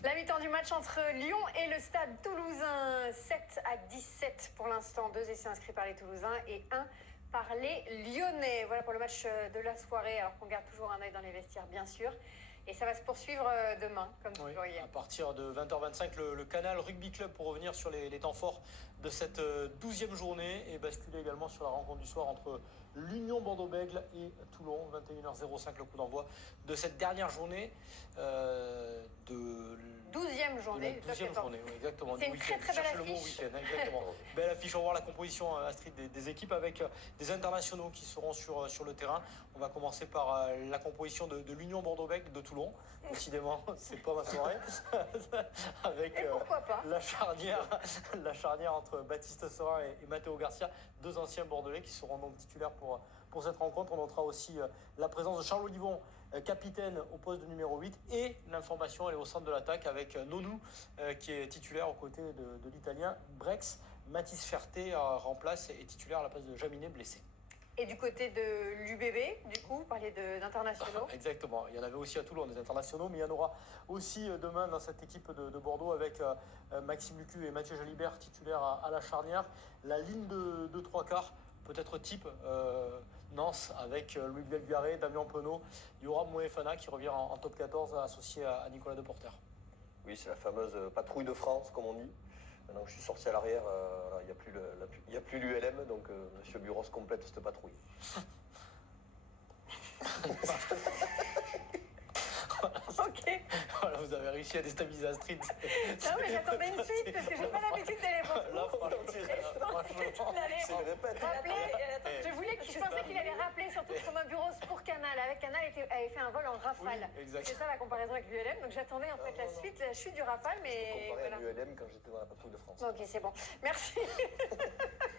La mi-temps du match entre Lyon et le Stade Toulousain, 7-17 pour l'instant, 2 essais inscrits par les Toulousains et 1 par les Lyonnais. Voilà pour le match de la soirée, alors qu'on garde toujours un œil dans les vestiaires bien sûr. Et ça va se poursuivre demain, comme vous voyez. À partir de 20h25, le Canal Rugby Club pour revenir sur les temps forts de cette 12e journée et basculer également sur la rencontre du soir entre l'Union Bordeaux-Bègles et Toulon, 21h05, le coup d'envoi de cette dernière journée de 12e journée. 12e journée, oui, exactement. C'est une très très belle affiche. Exactement. Belle affiche, on va voir la composition, Astrid, des équipes avec des internationaux qui seront sur le terrain. On va commencer par la composition de l'Union Bordeaux-Bègles de Toulon. Décidément, c'est pas ma soirée. Avec pourquoi pas la charnière entre Baptiste Serin et Matteo Garcia, 2 anciens bordelais qui seront donc titulaires pour cette rencontre. On notera aussi la présence de Charles Olivon, capitaine au poste de numéro 8, et l'information elle est au centre de l'attaque avec Nonou qui est titulaire aux côtés de l'Italien Brex. Mathis Ferté remplace et est titulaire à la place de Jaminet, blessé. Et du côté de l'UBB, du coup, vous parlez d'internationaux. Exactement, il y en avait aussi à Toulon des internationaux, mais il y en aura aussi demain dans cette équipe de Bordeaux avec Maxime Lucu et Mathieu Jalibert titulaires à la charnière. La ligne de 3 quarts, peut-être type Nance avec Louis Belgaré, Damien Penaud, Yoram Moefana qui revient en top 14 associé à Nicolas Deporter. Oui, c'est la fameuse patrouille de France, comme on dit. Maintenant que je suis sorti à l'arrière, il n'y a plus l'ULM, donc Monsieur Buros complète cette patrouille. Ok. Voilà, vous avez réussi à déstabiliser Astrid. Non, mais j'attendais une suite parce que j'ai pas l'habitude d'aller voir. Là, franchement, c'est le répète. Je pensais qu'il allait rappeler surtout Romain Buros pour Canal. Avec Canal, avait fait un vol en Rafale. Oui, exact. C'est ça la comparaison avec l'ULM. Donc j'attendais en fait la chute du Rafale, mais Comparé voilà. à l'ULM quand j'étais dans la patrouille de France. Ok, c'est bon. Merci.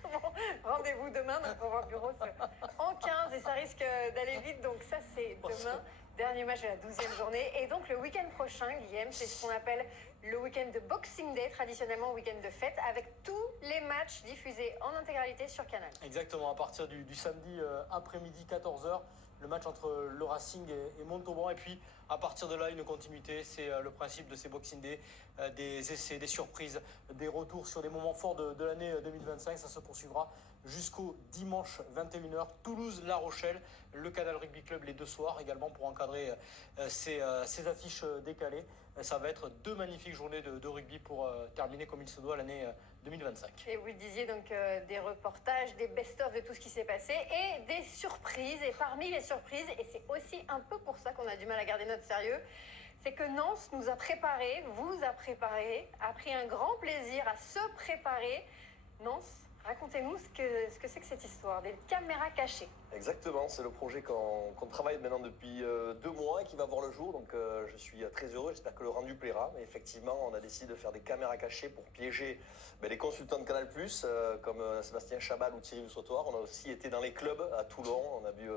Bon, rendez-vous demain donc, pour voir Buros en 15 et ça risque d'aller vite. Donc ça, c'est demain. Dernier match de la 12e journée. Et donc le week-end prochain, Guillaume, c'est ce qu'on appelle le week-end de Boxing Day, traditionnellement week-end de fête, avec tous les matchs diffusés en intégralité sur Canal. Exactement, à partir du samedi après-midi 14h, le match entre le Racing et Montauban. Et puis à partir de là, une continuité, c'est le principe de ces Boxing Day, des essais, des surprises, des retours sur des moments forts de l'année 2025. Ça se poursuivra jusqu'au dimanche 21h. Toulouse-La Rochelle, le Canal Rugby Club les 2 soirs également pour encadrer ces affiches décalées. Ça va être 2 magnifiques journées de rugby pour terminer comme il se doit l'année 2025. Et vous le disiez, donc des reportages, des best-of de tout ce qui s'est passé et des surprises. Et parmi les surprises, et c'est aussi un peu pour ça qu'on a du mal à garder notre sérieux, c'est que Nance nous a préparé, vous a préparé, a pris un grand plaisir à se préparer. Nance, racontez-nous ce que c'est que cette histoire, des caméras cachées. Exactement, c'est le projet qu'on travaille maintenant depuis 2 mois et qui va voir le jour. Donc je suis très heureux, j'espère que le rendu plaira. Mais effectivement, on a décidé de faire des caméras cachées pour piéger les consultants de Canal+, comme Sébastien Chabal ou Thierry Sautoir. On a aussi été dans les clubs à Toulon, on a vu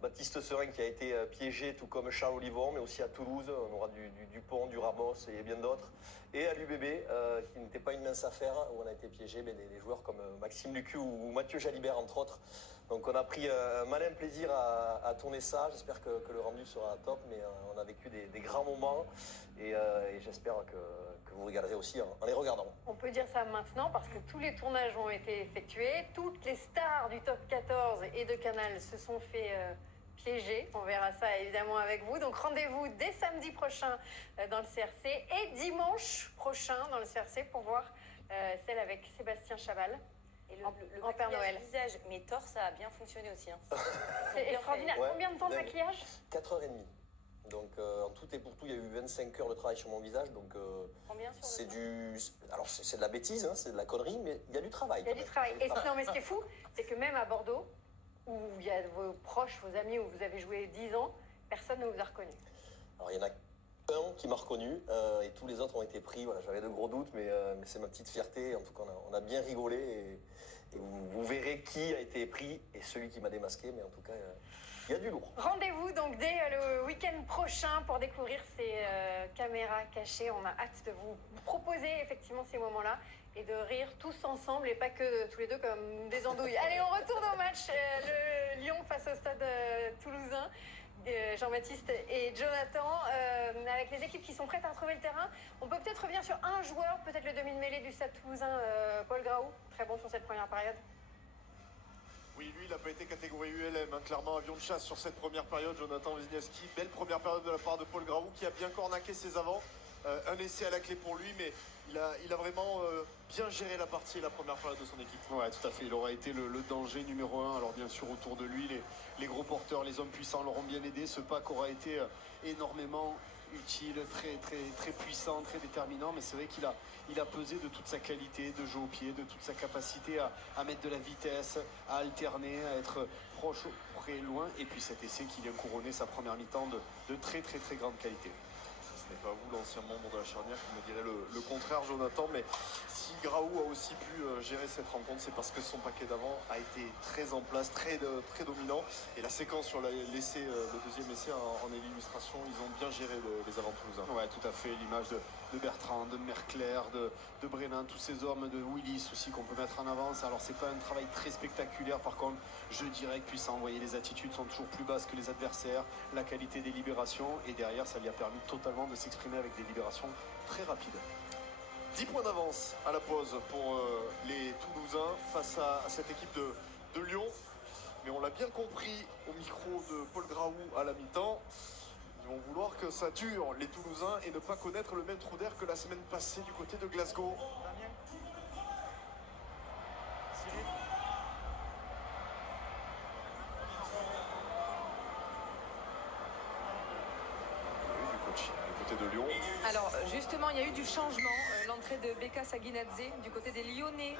Baptiste Serin qui a été piégé, tout comme Charles Olivon, mais aussi à Toulouse, on aura du Dupont, du Ramos et bien d'autres. Et à l'UBB, qui n'était pas une mince affaire, où on a été piégé des joueurs comme Maxime Lucu ou Mathieu Jalibert, entre autres. Donc on a pris un malin plaisir à tourner ça. J'espère que le rendu sera top, mais on a vécu des grands moments et j'espère que vous régalerez aussi en les regardant. On peut dire ça maintenant parce que tous les tournages ont été effectués. Toutes les stars du top 14 et de Canal se sont fait piéger. On verra ça évidemment avec vous. Donc rendez-vous dès samedi prochain dans le CRC et dimanche prochain dans le CRC pour voir celle avec Sébastien Chabal. Et le en Père Noël. visage, mes torses, ça a bien fonctionné aussi. Hein. C'est extraordinaire. Ouais. Combien de temps de maquillage? 4h30. Donc en tout et pour tout, il y a eu 25 heures de travail sur mon visage. Donc Combien sur c'est le alors c'est de la bêtise, hein, c'est de la connerie, mais il y a du travail. Il y a du travail. Et non, mais ce qui est fou, c'est que même à Bordeaux, où il y a vos proches, vos amis, où vous avez joué 10 ans, personne ne vous a reconnu. Alors il y en a un qui m'a reconnu et tous les autres ont été pris. Voilà, j'avais de gros doutes, mais c'est ma petite fierté. En tout cas, on a bien rigolé et vous verrez qui a été pris et celui qui m'a démasqué. Mais en tout cas, il y a du lourd. Rendez-vous donc dès le week-end prochain pour découvrir ces caméras cachées. On a hâte de vous proposer effectivement ces moments-là et de rire tous ensemble et pas que tous les deux comme des andouilles. Allez, on retourne au match. Le Lyon face au Stade toulousain. Jean-Baptiste et Jonathan, avec les équipes qui sont prêtes à retrouver le terrain. On peut peut-être revenir sur un joueur, peut-être le demi de mêlée du Stade Toulousain, Paul Graou, très bon sur cette première période. Oui, lui, il n'a pas été catégorie ULM, hein. Clairement avion de chasse sur cette première période. Jonathan Wisniewski, belle première période de la part de Paul Graou qui a bien cornaqué ses avants. Un essai à la clé pour lui, mais il a vraiment bien géré la partie et la première période de son équipe. Ouais, tout à fait. Il aurait été le danger numéro 1. Alors bien sûr, autour de lui, les gros porteurs, les hommes puissants l'auront bien aidé. Ce pack aura été énormément utile, très puissant, très déterminant. Mais c'est vrai qu'il a pesé de toute sa qualité de jeu au pied, de toute sa capacité à mettre de la vitesse, à alterner, à être proche, près, loin. Et puis cet essai qui vient couronner sa première mi-temps de très grande qualité. Ce n'est pas vous, l'ancien membre de la charnière, qui me dirait le contraire, Jonathan, mais si Graou a aussi pu gérer cette rencontre, c'est parce que son paquet d'avant a été très en place, très dominant, et la séquence sur l'essai, le deuxième essai en illustration, ils ont bien géré les avants toulousains. Ouais, tout à fait, l'image de Bertrand, de Mercler, de Brennan, tous ces hommes, de Willis aussi qu'on peut mettre en avance. Alors c'est pas un travail très spectaculaire, par contre, jeu direct, puissant, vous voyez, les attitudes sont toujours plus basses que les adversaires, la qualité des libérations, et derrière ça lui a permis totalement de s'exprimer avec des libérations très rapides. 10 points d'avance à la pause pour les Toulousains face à cette équipe de Lyon. Mais on l'a bien compris au micro de Paul Graou à la mi-temps. Ils vont vouloir que ça dure, les Toulousains, et ne pas connaître le même trou d'air que la semaine passée du côté de Glasgow. De Lyon. Alors justement, il y a eu du changement. L'entrée de Beka Saguinadze du côté des Lyonnais.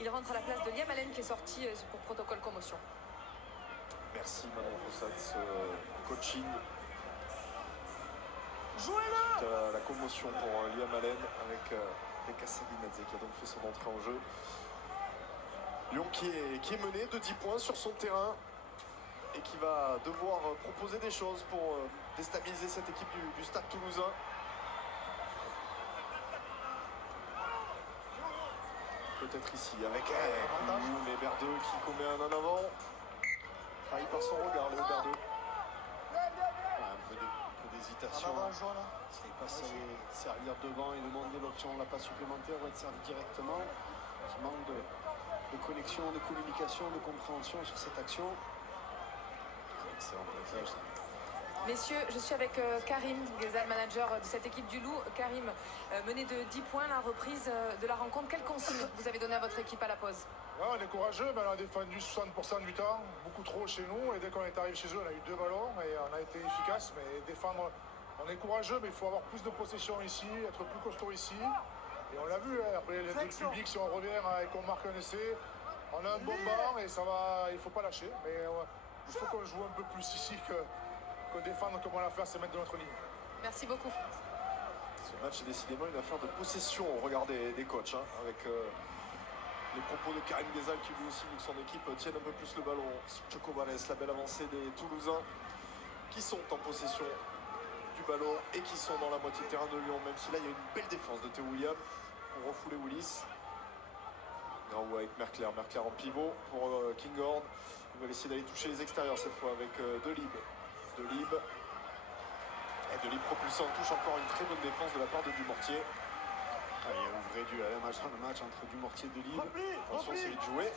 Il rentre à la place de Liam Allen qui est sorti pour protocole commotion. Merci Manon Fossat, coaching. Jouez-le! La commotion pour Liam Allen avec Beka Saguinadze qui a donc fait son entrée en jeu. Lyon qui est mené de 10 points sur son terrain et qui va devoir proposer des choses pour déstabiliser cette équipe du Stade Toulousain. Peut-être ici avec les Berdeux qui commet un en avant. Trahi par son regard, les Berdeux. Un peu d'hésitation. Il ne pas servir devant et demander l'option de la passe supplémentaire ou être servi directement. Qui manque de connexion, de communication, de compréhension sur cette action. Excellent plaquage. Messieurs, je suis avec Karim Ghezal, manager de cette équipe du Loup. Karim, mené de 10 points, la reprise de la rencontre. Quelle consigne vous avez donné à votre équipe à la pause? Ouais, on est courageux, mais on a défendu 60% du temps, beaucoup trop chez nous. Et dès qu'on est arrivé chez eux, on a eu 2 ballons et on a été efficace. Mais défendre, on est courageux, mais il faut avoir plus de possession ici, être plus costaud ici. Et on l'a vu, hein, après le public, si on revient et qu'on marque un essai, on a un bon banc et ça va, il ne faut pas lâcher. Mais il faut qu'on joue un peu plus ici que défendre comme on l'a fait à ces mètres de notre ligne. Merci beaucoup. Ce match est décidément une affaire de possession au regard des coachs, hein, avec les propos de Karim Ghezal qui lui aussi veut que son équipe tienne un peu plus le ballon. Choco Valles, la belle avancée des Toulousains qui sont en possession du ballon et qui sont dans la moitié de terrain de Lyon, même si là il y a une belle défense de Théo William pour refouler Willis. Graou avec Mercler en pivot pour Kinghorn. Il va essayer d'aller toucher les extérieurs cette fois avec Delib. Et Delib propulsé en touche, encore une très bonne défense de la part de Dumortier. Ah, il y a un vrai duel dans le match entre Dumortier et Delib. Attention, c'est vite joué.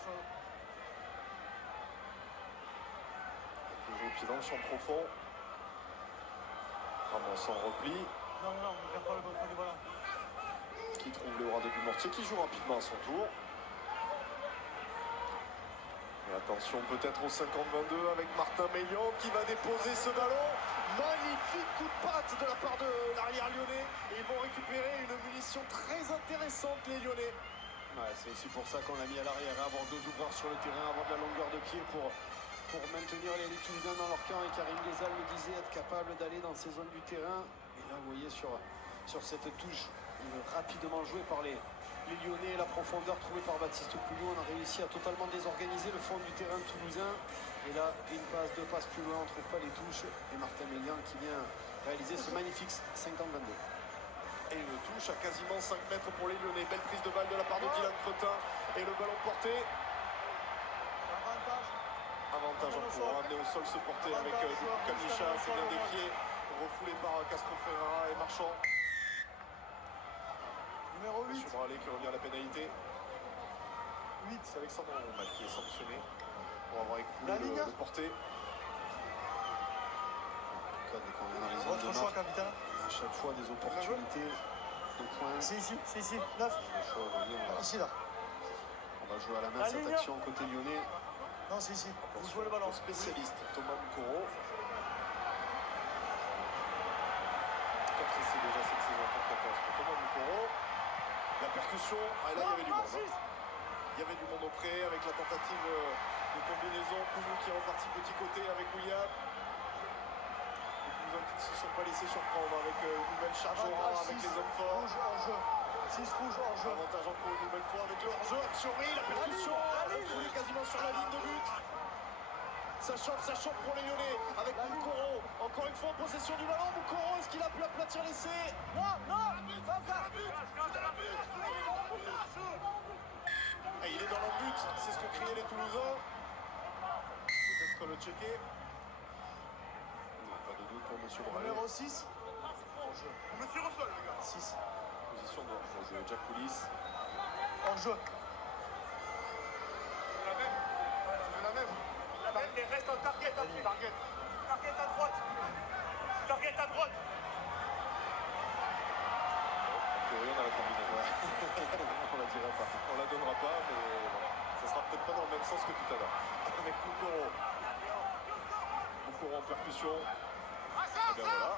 Toujours au pied dans le champ profond. Ramos en repli. Qui trouve les bras de Dumortier, qui joue rapidement à son tour. Et attention peut-être au 50-22 avec Martin Mélian qui va déposer ce ballon. Magnifique coup de patte de la part de l'arrière lyonnais. Et ils vont récupérer une munition très intéressante, les Lyonnais. Ouais, c'est aussi pour ça qu'on l'a mis à l'arrière, avoir 2 ouvreurs sur le terrain, avoir de la longueur de pied pour maintenir les Toulousains dans leur camp. Et Karim Ghezal me disait être capable d'aller dans ces zones du terrain. Et là, vous voyez sur cette touche rapidement jouée par les Lyonnais, la profondeur trouvée par Baptiste Pouillon, on a réussi à totalement désorganiser le fond du terrain toulousain. Et là, une passe, 2 passes plus loin, on ne trouve pas les touches. Et Martin Mélian qui vient réaliser ce magnifique 50-22. Et une touche à quasiment 5 mètres pour les Lyonnais. Belle prise de balle de la part de Dylan Cretin. Et le ballon porté. l'avantage pour amener au sol, se porter avec Kamisha, c'est bien défié, refoulé par Castro Ferreira et Marchand. Numéro 8. Monsieur Bralé qui revient à la pénalité. 8, c'est Alexandre Romal qui est sanctionné pour avoir écoulé le porté. Dès qu'on est dans les zones de Votre choix, marque, capitaine. à chaque fois des opportunités de points. C'est ici, 9. Le choix, vous voyez, Ici, là. on va jouer à la main La cette ligne. action côté lyonnais. Non, c'est ici. Vous Attention, jouez le ballon. au spécialiste Thomas Mukoro. 4 essais déjà cette saison, top 14 pour Thomas Mukoro. La percussion, ah, là il y avait du monde. Hein. Il y avait du monde au pré avec la tentative de combinaison. Koumou qui est reparti petit côté avec William. Les Toulousains qui ne se sont pas laissés surprendre avec une nouvelle charge au ras avec les hommes forts. Rouge hors jeu. 6 rouges hors jeu. Avantage encore une nouvelle fois avec le hors-jeu. Absuri, la percussion, elle est foulée quasiment sur la ligne de but. Ça chope pour les Lyonnais avec Mukoro. Encore une fois en possession du ballon. Mukoro, est-ce qu'il a pu aplatir l'essai? Non. Et il est dans le but, c'est ce que criaient les Toulousains. Peut-être le checker. Non, pas de doute pour Monsieur Bralé. Numéro 6. Hors jeu. Monsieur Rossol, les gars. 6. Position de hors-jeu. Jack Poulis. Hors jeu. La même. Mais reste en target après. Target à droite. Target à droite. On a la combinaison. On la dira pas. On la donnera pas, mais voilà. Ça sera peut-être pas dans le même sens que tout à l'heure. Avec Mukoro. Mukoro en percussion. Et bien voilà.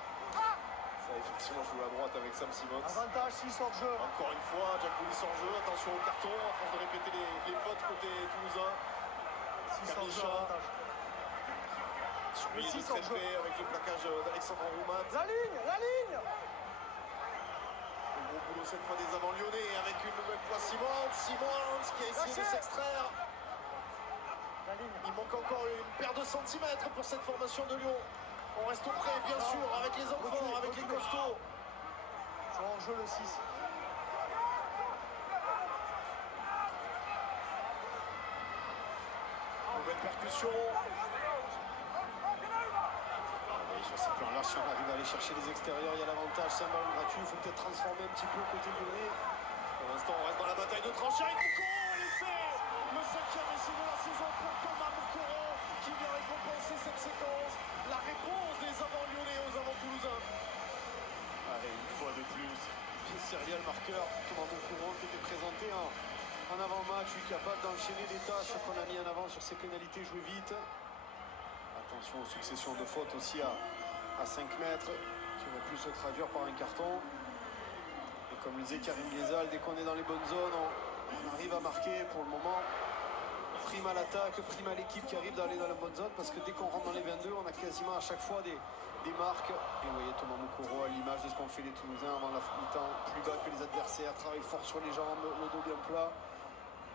Ça a effectivement joué à droite avec Sam Simons. Avantage 6 hors jeu. Encore une fois, Jack Poulis en jeu. Attention au carton, à force de répéter les fautes côté toulousain. 6 hors jeu. Kamisha. Avantage. Surveillé de six très en jeu. près avec le plaquage d'Alexandre Roumat. La ligne. Le gros boulot cette fois des avants lyonnais avec une nouvelle fois Simons qui a essayé de s'extraire. La ligne. Il manque encore une paire de centimètres pour cette formation de Lyon. On reste au près bien sûr avec les hommes forts, avec les costauds. Joueur hors jeu le 6. Nouvelle percussion. Sur ces plans-là, si on arrive à aller chercher les extérieurs, il y a l'avantage, c'est un ballon gratuit, il faut peut-être transformer un petit peu côté lyonnais. Pour l'instant on reste dans la bataille de tranchées avec Mukoro et l'essai. Le 5e essai de la saison pour Thomas Mukoro qui vient récompenser cette séquence. La réponse des avants lyonnais aux avants toulousains. Allez, une fois de plus, pied serial marqueur, Thomas Mukoro qui était présenté en avant-match, lui capable d'enchaîner les tâches qu'on a mis en avant sur ses pénalités jouées vite. Attention aux successions de fautes aussi à 5 mètres, qui aurait pu se traduire par un carton. Et comme le disait Karim Ghezal, dès qu'on est dans les bonnes zones, on arrive à marquer pour le moment. Prime à l'attaque, prime à l'équipe qui arrive d'aller dans la bonne zone, parce que dès qu'on rentre dans les 22, on a quasiment à chaque fois des marques. Et vous voyez Thomas Mukoro à l'image de ce qu'ont fait les Toulousains avant la mi-temps, plus bas que les adversaires, travaille fort sur les jambes, le dos bien plat.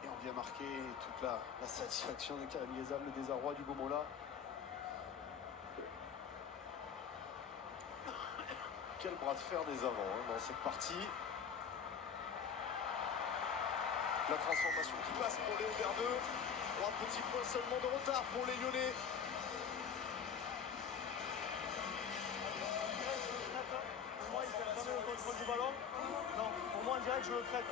Et on vient marquer toute la satisfaction de Karim Ghezal, le désarroi du Gomola. Quel bras de fer des avants dans cette partie. La transformation qui passe pour Léo Verdeux. 3 petits points seulement de retard pour les Lyonnais. Pour moi, il fait jamais le contrôle du ballon. Non, pour moi, on dirait que je le traite.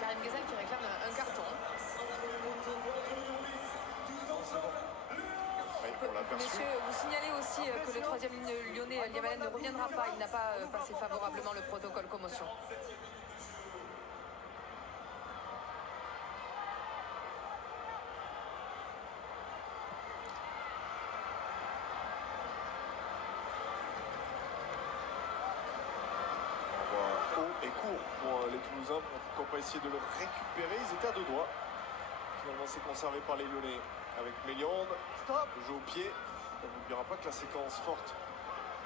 Karim Ghezal qui réclame un carton. Oui, on l'a perçu. Messieurs, vous signalez aussi que le 3e lyonnais, Liamanen, ne reviendra pas. Il n'a pas passé favorablement le protocole commotion. Haut et court pour les Toulousains. Pourquoi pas essayer de le récupérer? Ils étaient à 2 doigts. Finalement, c'est conservé par les Lyonnais avec Méliande. Le jeu au pied. On n'oubliera pas que la séquence forte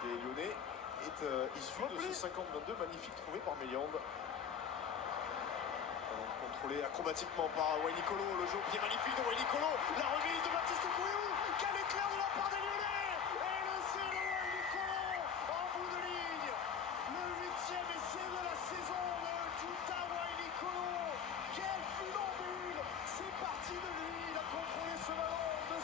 des Lyonnais est issue de ce 50-22 magnifique trouvé par Méliande. Contrôlé acrobatiquement par Wainikolo. Le jeu au pied magnifique de Wainikolo. La remise de Baptiste Couillou. Quel éclair de la part des Lyonnais! Et le c'est de Wainikolo en bout de ligne. Le 8e essai de la saison de Juta Wainikolo. Quel funambule! C'est parti de lui. Il a contrôlé ce ballon de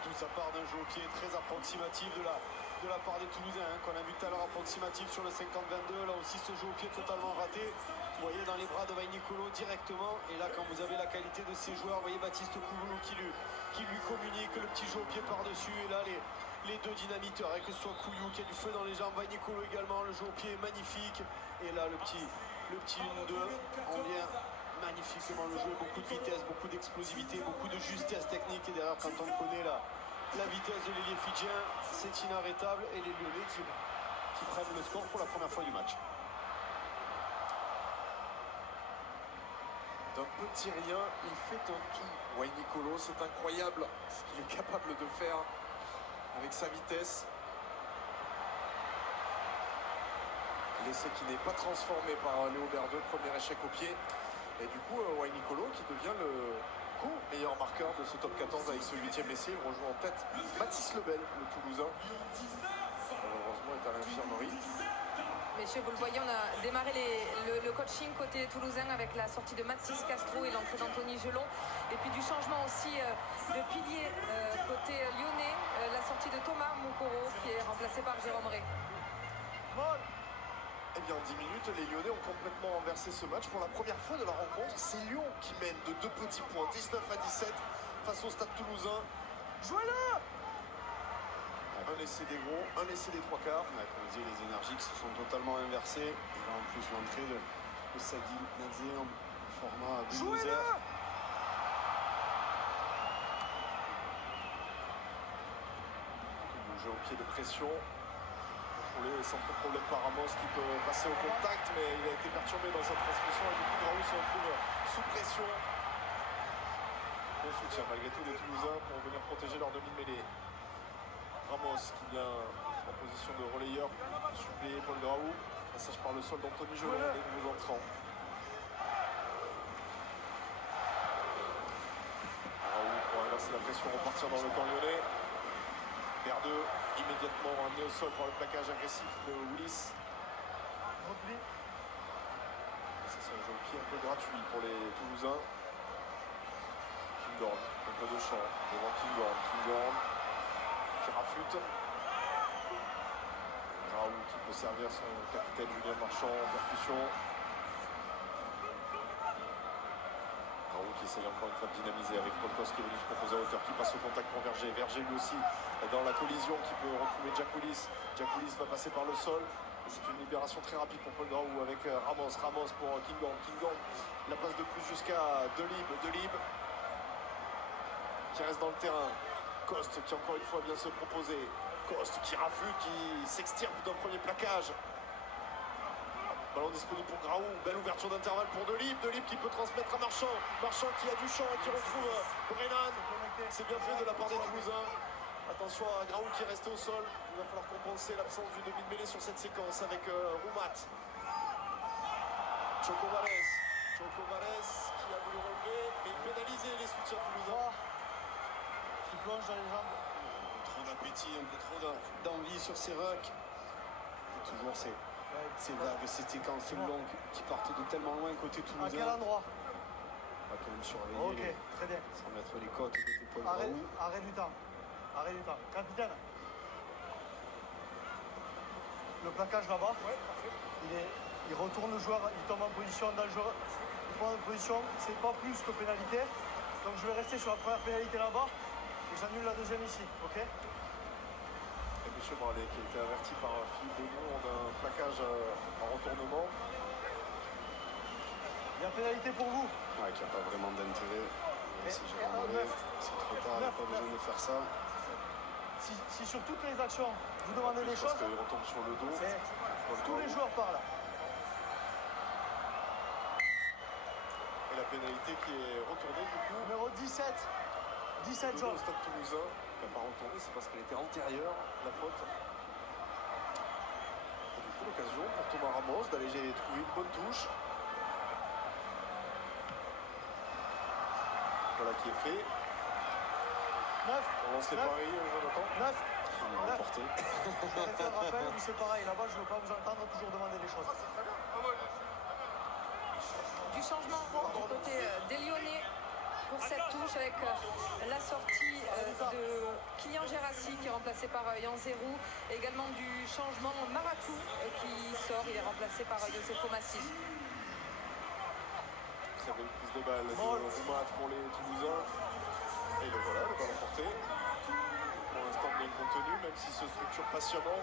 Surtout ça part d'un jeu au pied très approximatif de la part des Toulousains, hein, qu'on a vu tout à l'heure approximatif sur le 50-22. Là aussi ce jeu au pied totalement raté. Vous voyez dans les bras de Vainicolo directement. Et là quand vous avez la qualité de ces joueurs, vous voyez Baptiste Kouloulou qui lui communique le petit jeu au pied par-dessus. Et là les deux dynamiteurs, et que ce soit Couillou qui a du feu dans les jambes, Vainicolo également, le jeu au pied est magnifique. Et là le petit 1-2, on vient magnifiquement le jeu, beaucoup de vitesse, beaucoup d'explosivité, beaucoup de justesse technique. Et derrière, quand on connaît la vitesse de l'ailier fidjien, c'est inarrêtable. Et les Lyonnais qui prennent le score pour la première fois du match. D'un petit rien, il fait un tout. Vainicolo, c'est incroyable ce qu'il est capable de faire avec sa vitesse. L'essai qui n'est pas transformé par Léo Berdeux, premier échec au pied. Et du coup, Vainicolo qui devient le co-meilleur marqueur de ce top 14 avec ce 8e essai. Il rejoint en tête Mathis Lebel, le Toulousain. Malheureusement, est à l'infirmerie. Messieurs, vous le voyez, on a démarré le coaching côté toulousain avec la sortie de Mathis Castro et l'entrée d'Anthony Gelon. Et puis du changement aussi de pilier côté lyonnais, la sortie de Thomas Moukoro qui est remplacé par Jérôme Ray. Eh bien, en 10 minutes, les Lyonnais ont complètement renversé ce match. Pour la première fois de la rencontre, c'est Lyon qui mène de 2 petits points, 19-17, face au Stade Toulousain. Jouez-le! Un essai des gros, un essai des 3 quarts. Ouais, comme vous disiez, les énergies qui se sont totalement inversées. Et là, en plus, l'entrée de Sadi Nazé en format bulldozer. Le jeu au pied de pression. Contrôlé sans trop de problème par Ramos qui peut passer au contact, mais il a été perturbé dans sa transmission. Et du coup, Graou se retrouve sous pression. Bon soutien malgré tout des Toulousains pour venir protéger leur demi-mêlée. Ramos qui vient en position de relayeur, suppléé Paul Graou. Passage par le sol d'Anthony Gelon, les nouveaux entrants. Graou pour inverser la pression, repartir dans le camp lyonnais. Berdeux immédiatement ramené au sol par le plaquage agressif de Willis. Repli. C'est un jeu au pied un peu gratuit pour les Toulousains. Kinghorn, un peu de champ devant Kinghorn. Kinghorn qui rafute. Graou qui peut servir son capitaine Julien Marchand en percussion. Graou qui essaye encore une fois de dynamiser avec Paul Kos qui est venu se proposer à hauteur, qui passe au contact pour Verger. Verger lui aussi dans la collision qui peut retrouver Giacoulis. Giacoulis va passer par le sol. C'est une libération très rapide pour Paul Graou avec Ramos. Ramos pour Kinghorn. Kinghorn, la passe de plus jusqu'à Delib. Delib qui reste dans le terrain. Coste qui encore une fois vient se proposer. Coste qui rafute, qui s'extirpe d'un premier plaquage. Ballon disponible pour Graou. Belle ouverture d'intervalle pour Delib. Delib qui peut transmettre à Marchand. Marchand qui a du champ et qui retrouve Brennan. C'est bien fait de la part des Toulousains. Attention à Graou qui est resté au sol. Il va falloir compenser l'absence du demi de mêlée sur cette séquence avec Roumat. Choco Valès. Choco Valès qui a voulu relever, mais pénaliser les soutiens toulousains. Qui plonge dans les jambes. Trop d'appétit, un peu trop d'envie sur ces rucks. Et toujours ces vagues, ces séquences longues qui partent de tellement loin côté toulousain. À quel endroit? On va quand même surveiller. Ok, très bien. Sans mettre les côtes côté Paul Graou. Arrêt du temps. Arrêt du temps. Capitaine. Le plaquage là-bas. Ouais, parfait. Il retourne le joueur, il tombe en position dangereuse. Il prend en position, c'est pas plus que pénalité. Donc je vais rester sur la première pénalité là-bas. Et j'annule la deuxième ici, ok? Et M. Marley qui a été averti par Philippe Benoît d'un plaquage en retournement. Il y a pénalité pour vous. Ouais, qui n'a pas vraiment d'intérêt. Si Jérôme Ray, c'est trop tard, il n'y a pas besoin de faire ça. Si sur toutes les actions, vous demandez des choses, parce qu'il retombe sur le dos. Tous les joueurs par là. Et la pénalité qui est retournée du coup. Numéro 17. 17 joueurs. Au Stade Toulousain. Elle n'a pas retourné, c'est parce qu'elle était antérieure, la faute. Et du coup, l'occasion pour Thomas Ramos d'aller trouver une bonne touche. Voilà qui est fait. 9. On lance les paris, Jonathan. 9. On l'a emporté. Je vais faire un rappel, vous c'est pareil. Là-bas, je ne veux pas vous entendre toujours demander des choses. Du changement du côté des Lyonnais. pour cette touche avec la sortie de Kylian Gérassi qui est remplacé par Yann Zerou. Et également du changement Maracou qui sort, il est remplacé par Youssefo Massif. Très belle prise de balle de Roumat pour les Toulousains. Et le voilà, le ballon porté. Pour l'instant bien contenu, même s'il se structure patiemment.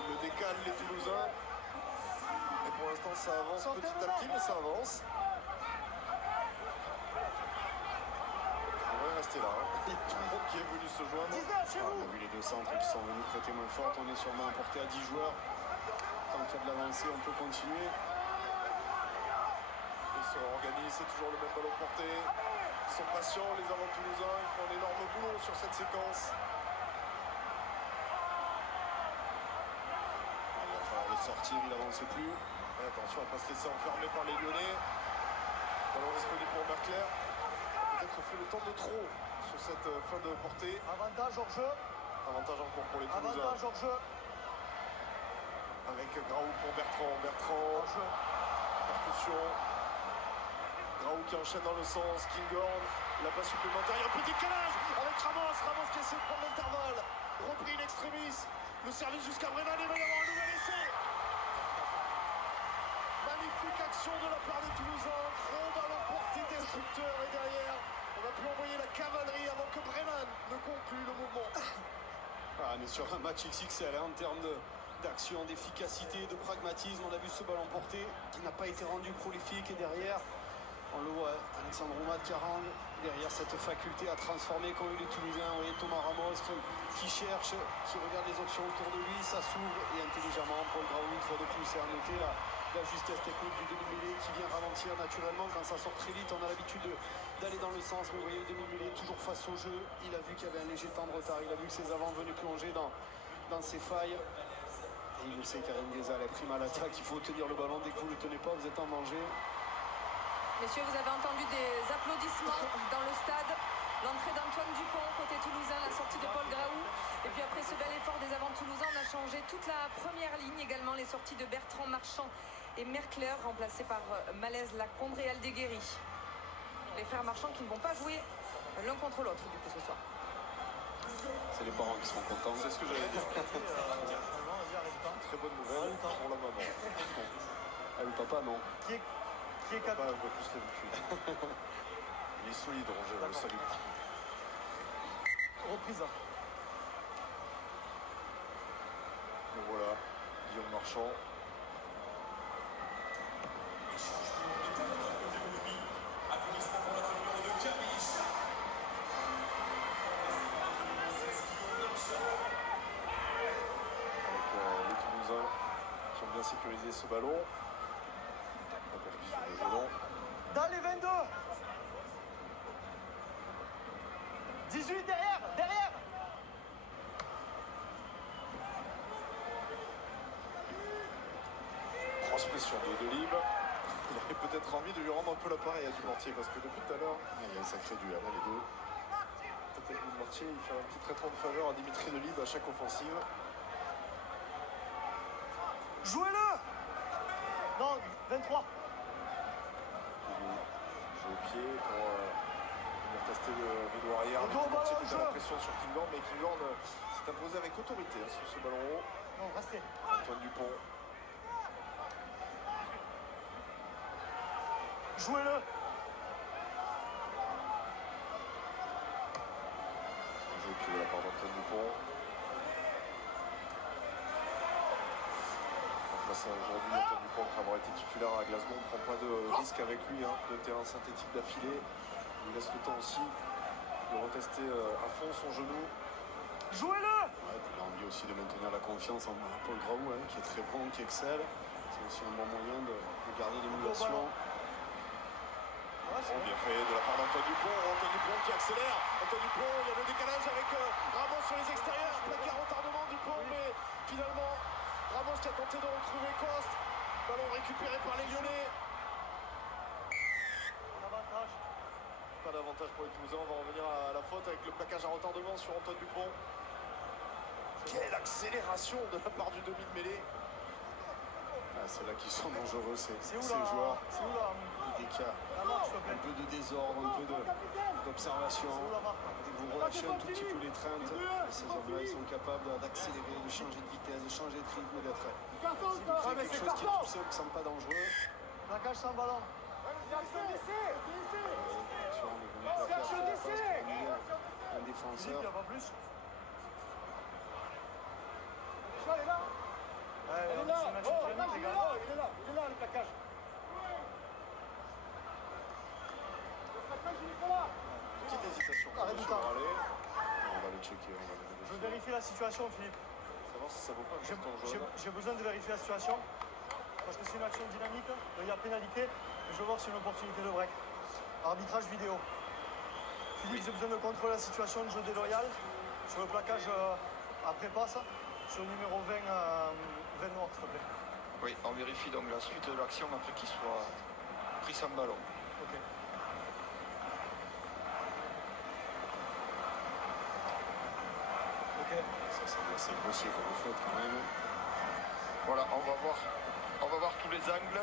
Il le décale les Toulousains. Et pour l'instant ça avance petit à petit, mais ça avance. On va rester là. Il y a tout le monde qui est venu se joindre. On a vu les deux centres qui sont venus prêter main forte. On est sûrement porté à 10 joueurs. Tant qu'il y a de l'avancée, on peut continuer. Ils se réorganisent, c'est toujours le même ballon porté. Ils sont patients, les avants toulousains. Ils font un énorme boulot sur cette séquence. Il va falloir le sortir, il n'avance plus. Et attention à ne pas se laisser enfermer par les Lyonnais. Ballon disponible pour Merclair. Peut-être fait le temps de trop sur cette fin de portée. Avantage hors jeu. Avantage encore pour les Toulousains. Avantage hors jeu. Avec Graou pour Bertrand. Bertrand, Hors jeu. percussion. Graou qui enchaîne dans le sens. Kinghorn, la passe supplémentaire. Il y a un petit décalage avec Ramos. Ramos qui essaie de prendre l'intervalle. Repris in extremis. Le service jusqu'à Brennan. Il va y avoir un nouvel essai. Magnifique action de la part des Toulousains. Gros ballon porté destructeur. Et derrière, on a pu envoyer la cavalerie avant que Brennan ne conclue le mouvement. On est sur un match XXL en termes d'action, d'efficacité, de pragmatisme. On a vu ce ballon porté qui n'a pas été rendu prolifique. Et derrière, on le voit, Alexandre Roumat qui arrange. Derrière cette faculté à transformer qu'ont eu les Toulousains. Vous voyez Thomas Ramos qui cherche, qui regarde les options autour de lui. Ça s'ouvre et intelligemment, Paul Graou, une fois de plus, c'est à noter la justesse technique du demi-mêlée qui vient ralentir naturellement. Quand ça sort très vite, on a l'habitude d'aller dans le sens. Mais vous voyez le demi-mêlée toujours face au jeu. Il a vu qu'il y avait un léger temps de retard. Il a vu que ses avants venaient plonger dans ses failles. Et il le sait, Karim Ghezal a pris mal à l'attaque. Il faut tenir le ballon. Dès que vous ne le tenez pas, vous êtes en danger. Messieurs, vous avez entendu des applaudissements dans le stade. L'entrée d'Antoine Dupont côté toulousain, la sortie de Paul Graou. Et puis après ce bel effort des avants toulousains, on a changé toute la première ligne. Également les sorties de Bertrand Marchand et Merclair, remplacés par Malaise Lacombe et Aldéguerri. Les frères Marchand qui ne vont pas jouer l'un contre l'autre du coup ce soir. C'est les parents qui seront contents. C'est ce que j'allais dire. Très bonne nouvelle pour la maman. Ah, le papa, non. Qui est Papa a un peu plus l'habitude. Il est solide, Roger, on le salue. Reprise. Et voilà, Guillaume Marchand. Avec les Toulousains qui ont bien sécurisé ce ballon. La percussion de Gelon. Dans les 22. 18 derrière. Derrière. Transpression de Delib. Il avait peut-être envie de lui rendre un peu l'appareil à Dumortier parce que depuis tout à l'heure, Il y a un sacré duel, les deux. peut-être Dumortier, il fait un petit traitement de faveur à Dimitri Delib à chaque offensive. Jouez-le. Non, 23. Joue au pied pour venir tester le vélo arrière. Le dos au Dumortier ballon, qui met la jeu. pression sur Kinghorn, mais Kinghorn s'est imposé avec autorité sur ce ballon haut. Non, restez. Antoine Dupont. Jouez-le. Joue au pied de la part d'Antoine Dupont. Remplaçant aujourd'hui Antoine Dupont après avoir été titulaire à Glasgow. On ne prend pas de risque avec lui, de terrain synthétique d'affilée. Il lui laisse le temps aussi de retester à fond son genou. Jouez-le. Ouais, il a envie aussi de maintenir la confiance en Paul Graou, qui est très bon, qui excelle. C'est aussi un bon moyen de garder l'émulation. Oh, bien fait de la part d'Antoine Dupont. Antoine Dupont qui accélère. Antoine Dupont, il y a le décalage avec Ramos sur les extérieurs. Plaqué à retardement Dupont, mais finalement, Ramos qui a tenté de retrouver Coste. Ballon récupéré par les Lyonnais. Avantage. Pas d'avantage pour les Toulousains. On va revenir à la faute avec le plaquage à retardement sur Antoine Dupont. Quelle accélération de la part du demi de mêlée. Ah, c'est là qu'ils sont dangereux, ces C'est où là? joueurs. C'est où là? dès qu'il y a un peu de désordre, un peu d'observation, dès que vous relâchez un tout petit peu l'étreinte, ces hommes-là, ils sont capables d'accélérer, de changer de vitesse, de changer de rythme, d'être quelque chose qui est tout simple, qui ne semble pas dangereux. Plaquage sans ballon. Action, on est venu plaquer après la passe pour annuler un défenseur. Il est là, le plaquage. Petite hésitation. Arrête du temps. On va le checker, on va le Je veux vérifier. vérifier la situation, Philippe. Savoir si ça vaut pas un carton jaune. J'ai besoin de vérifier la situation. Parce que c'est une action dynamique. Il y a pénalité. Je veux voir si c'est une opportunité de break. Arbitrage vidéo. Philippe, j'ai besoin de contrôler la situation de jeu déloyal. Sur le plaquage après passe. Sur le numéro 20, 20 noir, s'il te plaît. Oui, on vérifie donc la suite de l'action après qu'il soit pris sans ballon. Ok. Ok. Ça semble assez grossier comme faute quand même. Voilà, on va voir tous les angles.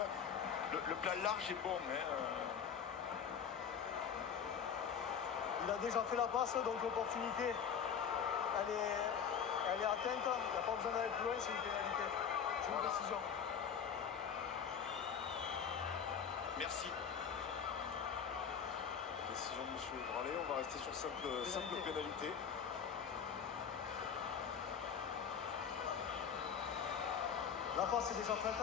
Le plan large est bon. Il a déjà fait la passe, donc l'opportunité, elle est atteinte. Il n'y a pas besoin d'aller plus loin, c'est une pénalité. C'est une décision. Merci. Décision de M. Bralé. On va rester sur simple pénalité. La passe est déjà faite.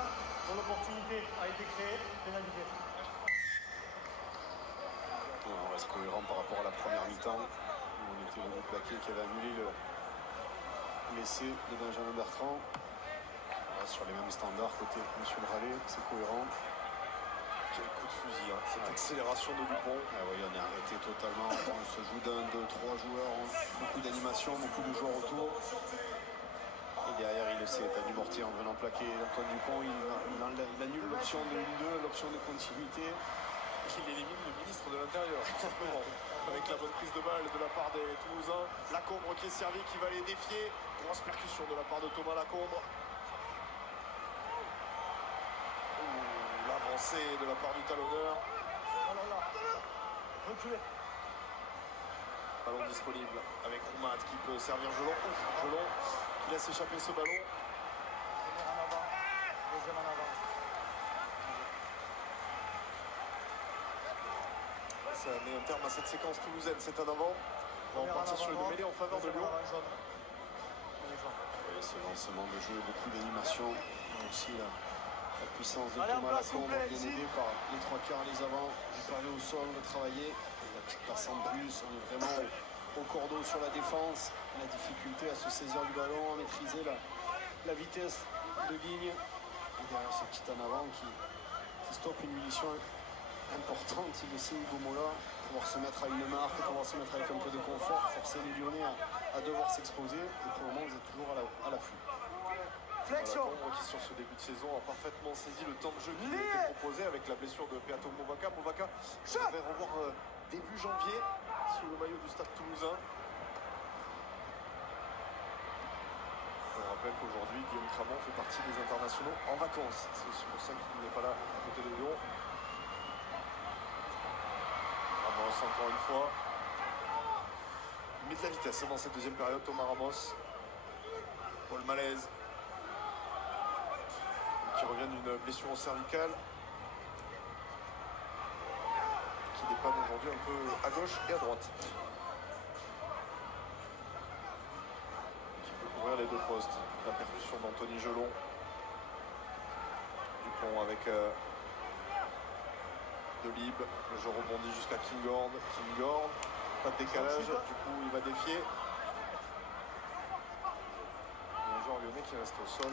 Donc l'opportunité a été créée. Pénalité. On reste cohérent par rapport à la première mi-temps où on était venu plaquer, qui avait annulé l'essai de Benjamin Bertrand. On reste sur les mêmes standards côté M. Bralé, c'est cohérent. Quel coup de fusil, hein. Cette accélération de Dupont. Ah oui, on est arrêté totalement. On se joue d'un, deux, trois joueurs, beaucoup d'animation, beaucoup de joueurs autour. Et derrière, il essaie du mortier en venant plaquer Antoine Dupont. Il annule l'option de 1-2, l'option de continuité. Il élimine le ministre de l'Intérieur, tout simplement. Avec la bonne prise de balle de la part des Toulousains. Lacombre qui est servi, qui va les défier. Grosse percussion de la part de Thomas Lacombre. L'avancée de la part du talonneur. Oh là là. Reculez. Ballon disponible avec Roumat qui peut servir Gelon. Gelon qui laisse échapper ce ballon. Première en avant. Deuxième en avant. Ça met un terme à cette séquence toulousaine. C'est un avant. On va partir sur une mêlée en faveur de Lyon. Oui, ce lancement de jeu, beaucoup d'animation. Aussi la puissance de Allez, en Thomas place, s'il vous Lacombre, plaît, bien ici. aidé par les trois quarts, les avants. Du parler au sol, de travailler. La petite passe en plus, on est vraiment au cordeau sur la défense. La difficulté à se saisir du ballon, à maîtriser la vitesse de ligne. Et derrière ce petit en avant qui stoppe une munition importante, il le sait, Hugo Mola, pouvoir se mettre à une marque, pouvoir se mettre avec un peu de confort, forcer les Lyonnais à devoir s'exposer. Et pour le moment, vous êtes toujours à l'affût. Flexion. Lacombre qui sur ce début de saison a parfaitement saisi le temps de jeu qui lui était proposé avec la blessure de Peato Movaca. Movaca, je vais revoir début janvier sous le maillot du Stade Toulousain. On rappelle qu'aujourd'hui, Guillaume Cramont fait partie des internationaux en vacances. C'est aussi pour ça qu'il n'est pas là à côté de Lyon. Ramos encore une fois. Il met de la vitesse dans cette deuxième période, Thomas Ramos. Paul Malaise. Qui revient d'une blessure au cervical. Qui dépanne aujourd'hui un peu à gauche et à droite. Qui peut couvrir les deux postes. La percussion d'Anthony Gelon. Dupont avec Delib. Le jeu rebondit jusqu'à Kingord. Kingord. Pas de décalage. Du coup, il va défier. Un joueur lyonnais qui reste au sol.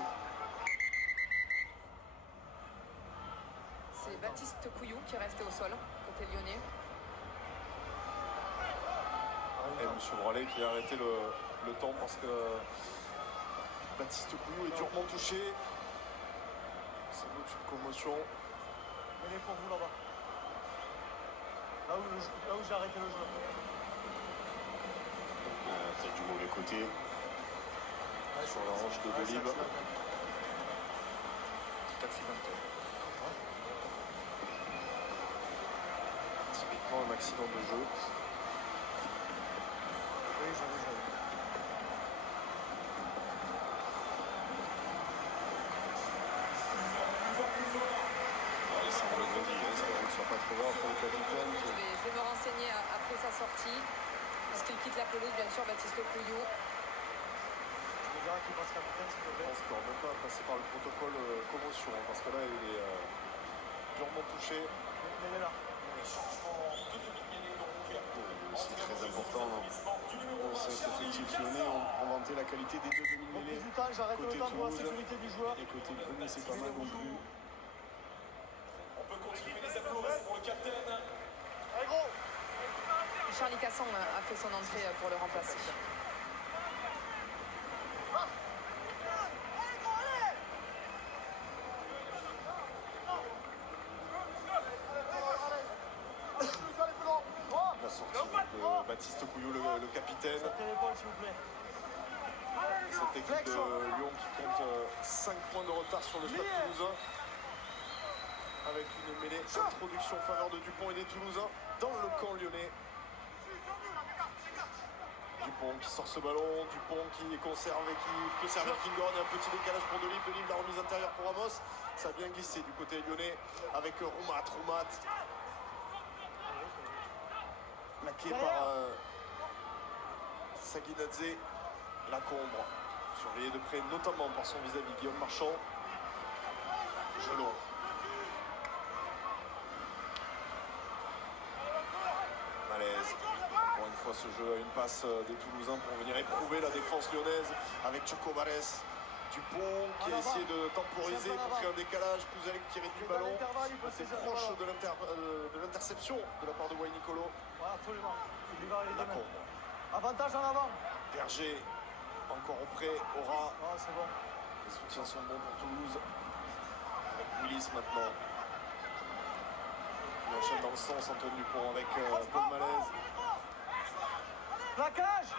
C'est Baptiste Couillou qui est resté au sol, côté lyonnais. Et M. Bralé qui a arrêté le temps parce que Baptiste Couillou est durement touché. Sans doute une commotion. Mais pour vous là-bas. Là où j'ai arrêté le jeu. Peut-être du mauvais côté. Sur la hanche de Delib. Tout accidentel. uniquement un accident de jeu. Oui, j'avais. Alessandro Grandi, espérons qu'il ne soit pas trop grave pour le capitaine. Je vais me renseigner après sa sortie. Puisqu'il quitte la pelouse, bien sûr, Baptiste Couillou. Je verrai qui passe capitaine, s'il te Je plaît. pense qu'on ne va même pas passer par le protocole commotion, hein, parce que là, il est durement touché. Elle est là. C'est très important dans cet effectif lyonnais. On vantait la qualité des deux Au demi-mêlées. plus du temps, j'arrête le Côté temps pour la Toulouse. sécurité du joueur. Et côté Lyonnais, c'est pas mal non plus. Charlie Casson a fait son entrée pour le remplacer. La sortie de Baptiste Couillou, le capitaine. Sortez l'épaule, s'il vous plaît. Cette équipe de Lyon qui compte 5 points de retard sur le Stade Toulousain. Avec une mêlée introduction en faveur de Dupont et des Toulousains dans le camp lyonnais. Dupont qui sort ce ballon, Dupont qui conserve et qui peut servir Kinghorn. Il y a un petit décalage pour Delib, la remise intérieure pour Ramos. Ça a bien glissé du côté lyonnais avec Roumat. Plaqué par Saguinadze. Lacombe, surveillé de près notamment par son vis-à-vis Guillaume Marchand. Gelon. Malaise. Encore une fois, ce jeu a une passe des Toulousains pour venir éprouver la défense lyonnaise avec Choco Barès. Dupont qui a essayé de temporiser pour créer un décalage. Pouzalek qui réduit le ballon. C'est proche de l'interception de la part de Wayne Nicolo. Ouais, absolument. Il y va les deux mains. Lacombe. Avantage en avant. Berger. Encore auprès, Aura. Ah, c'est bon. Les soutiens sont bons pour Toulouse. Avec Willis maintenant. Il enchaîne dans le sens, Antoine Dupont avec Paul Malaise. Plaquage.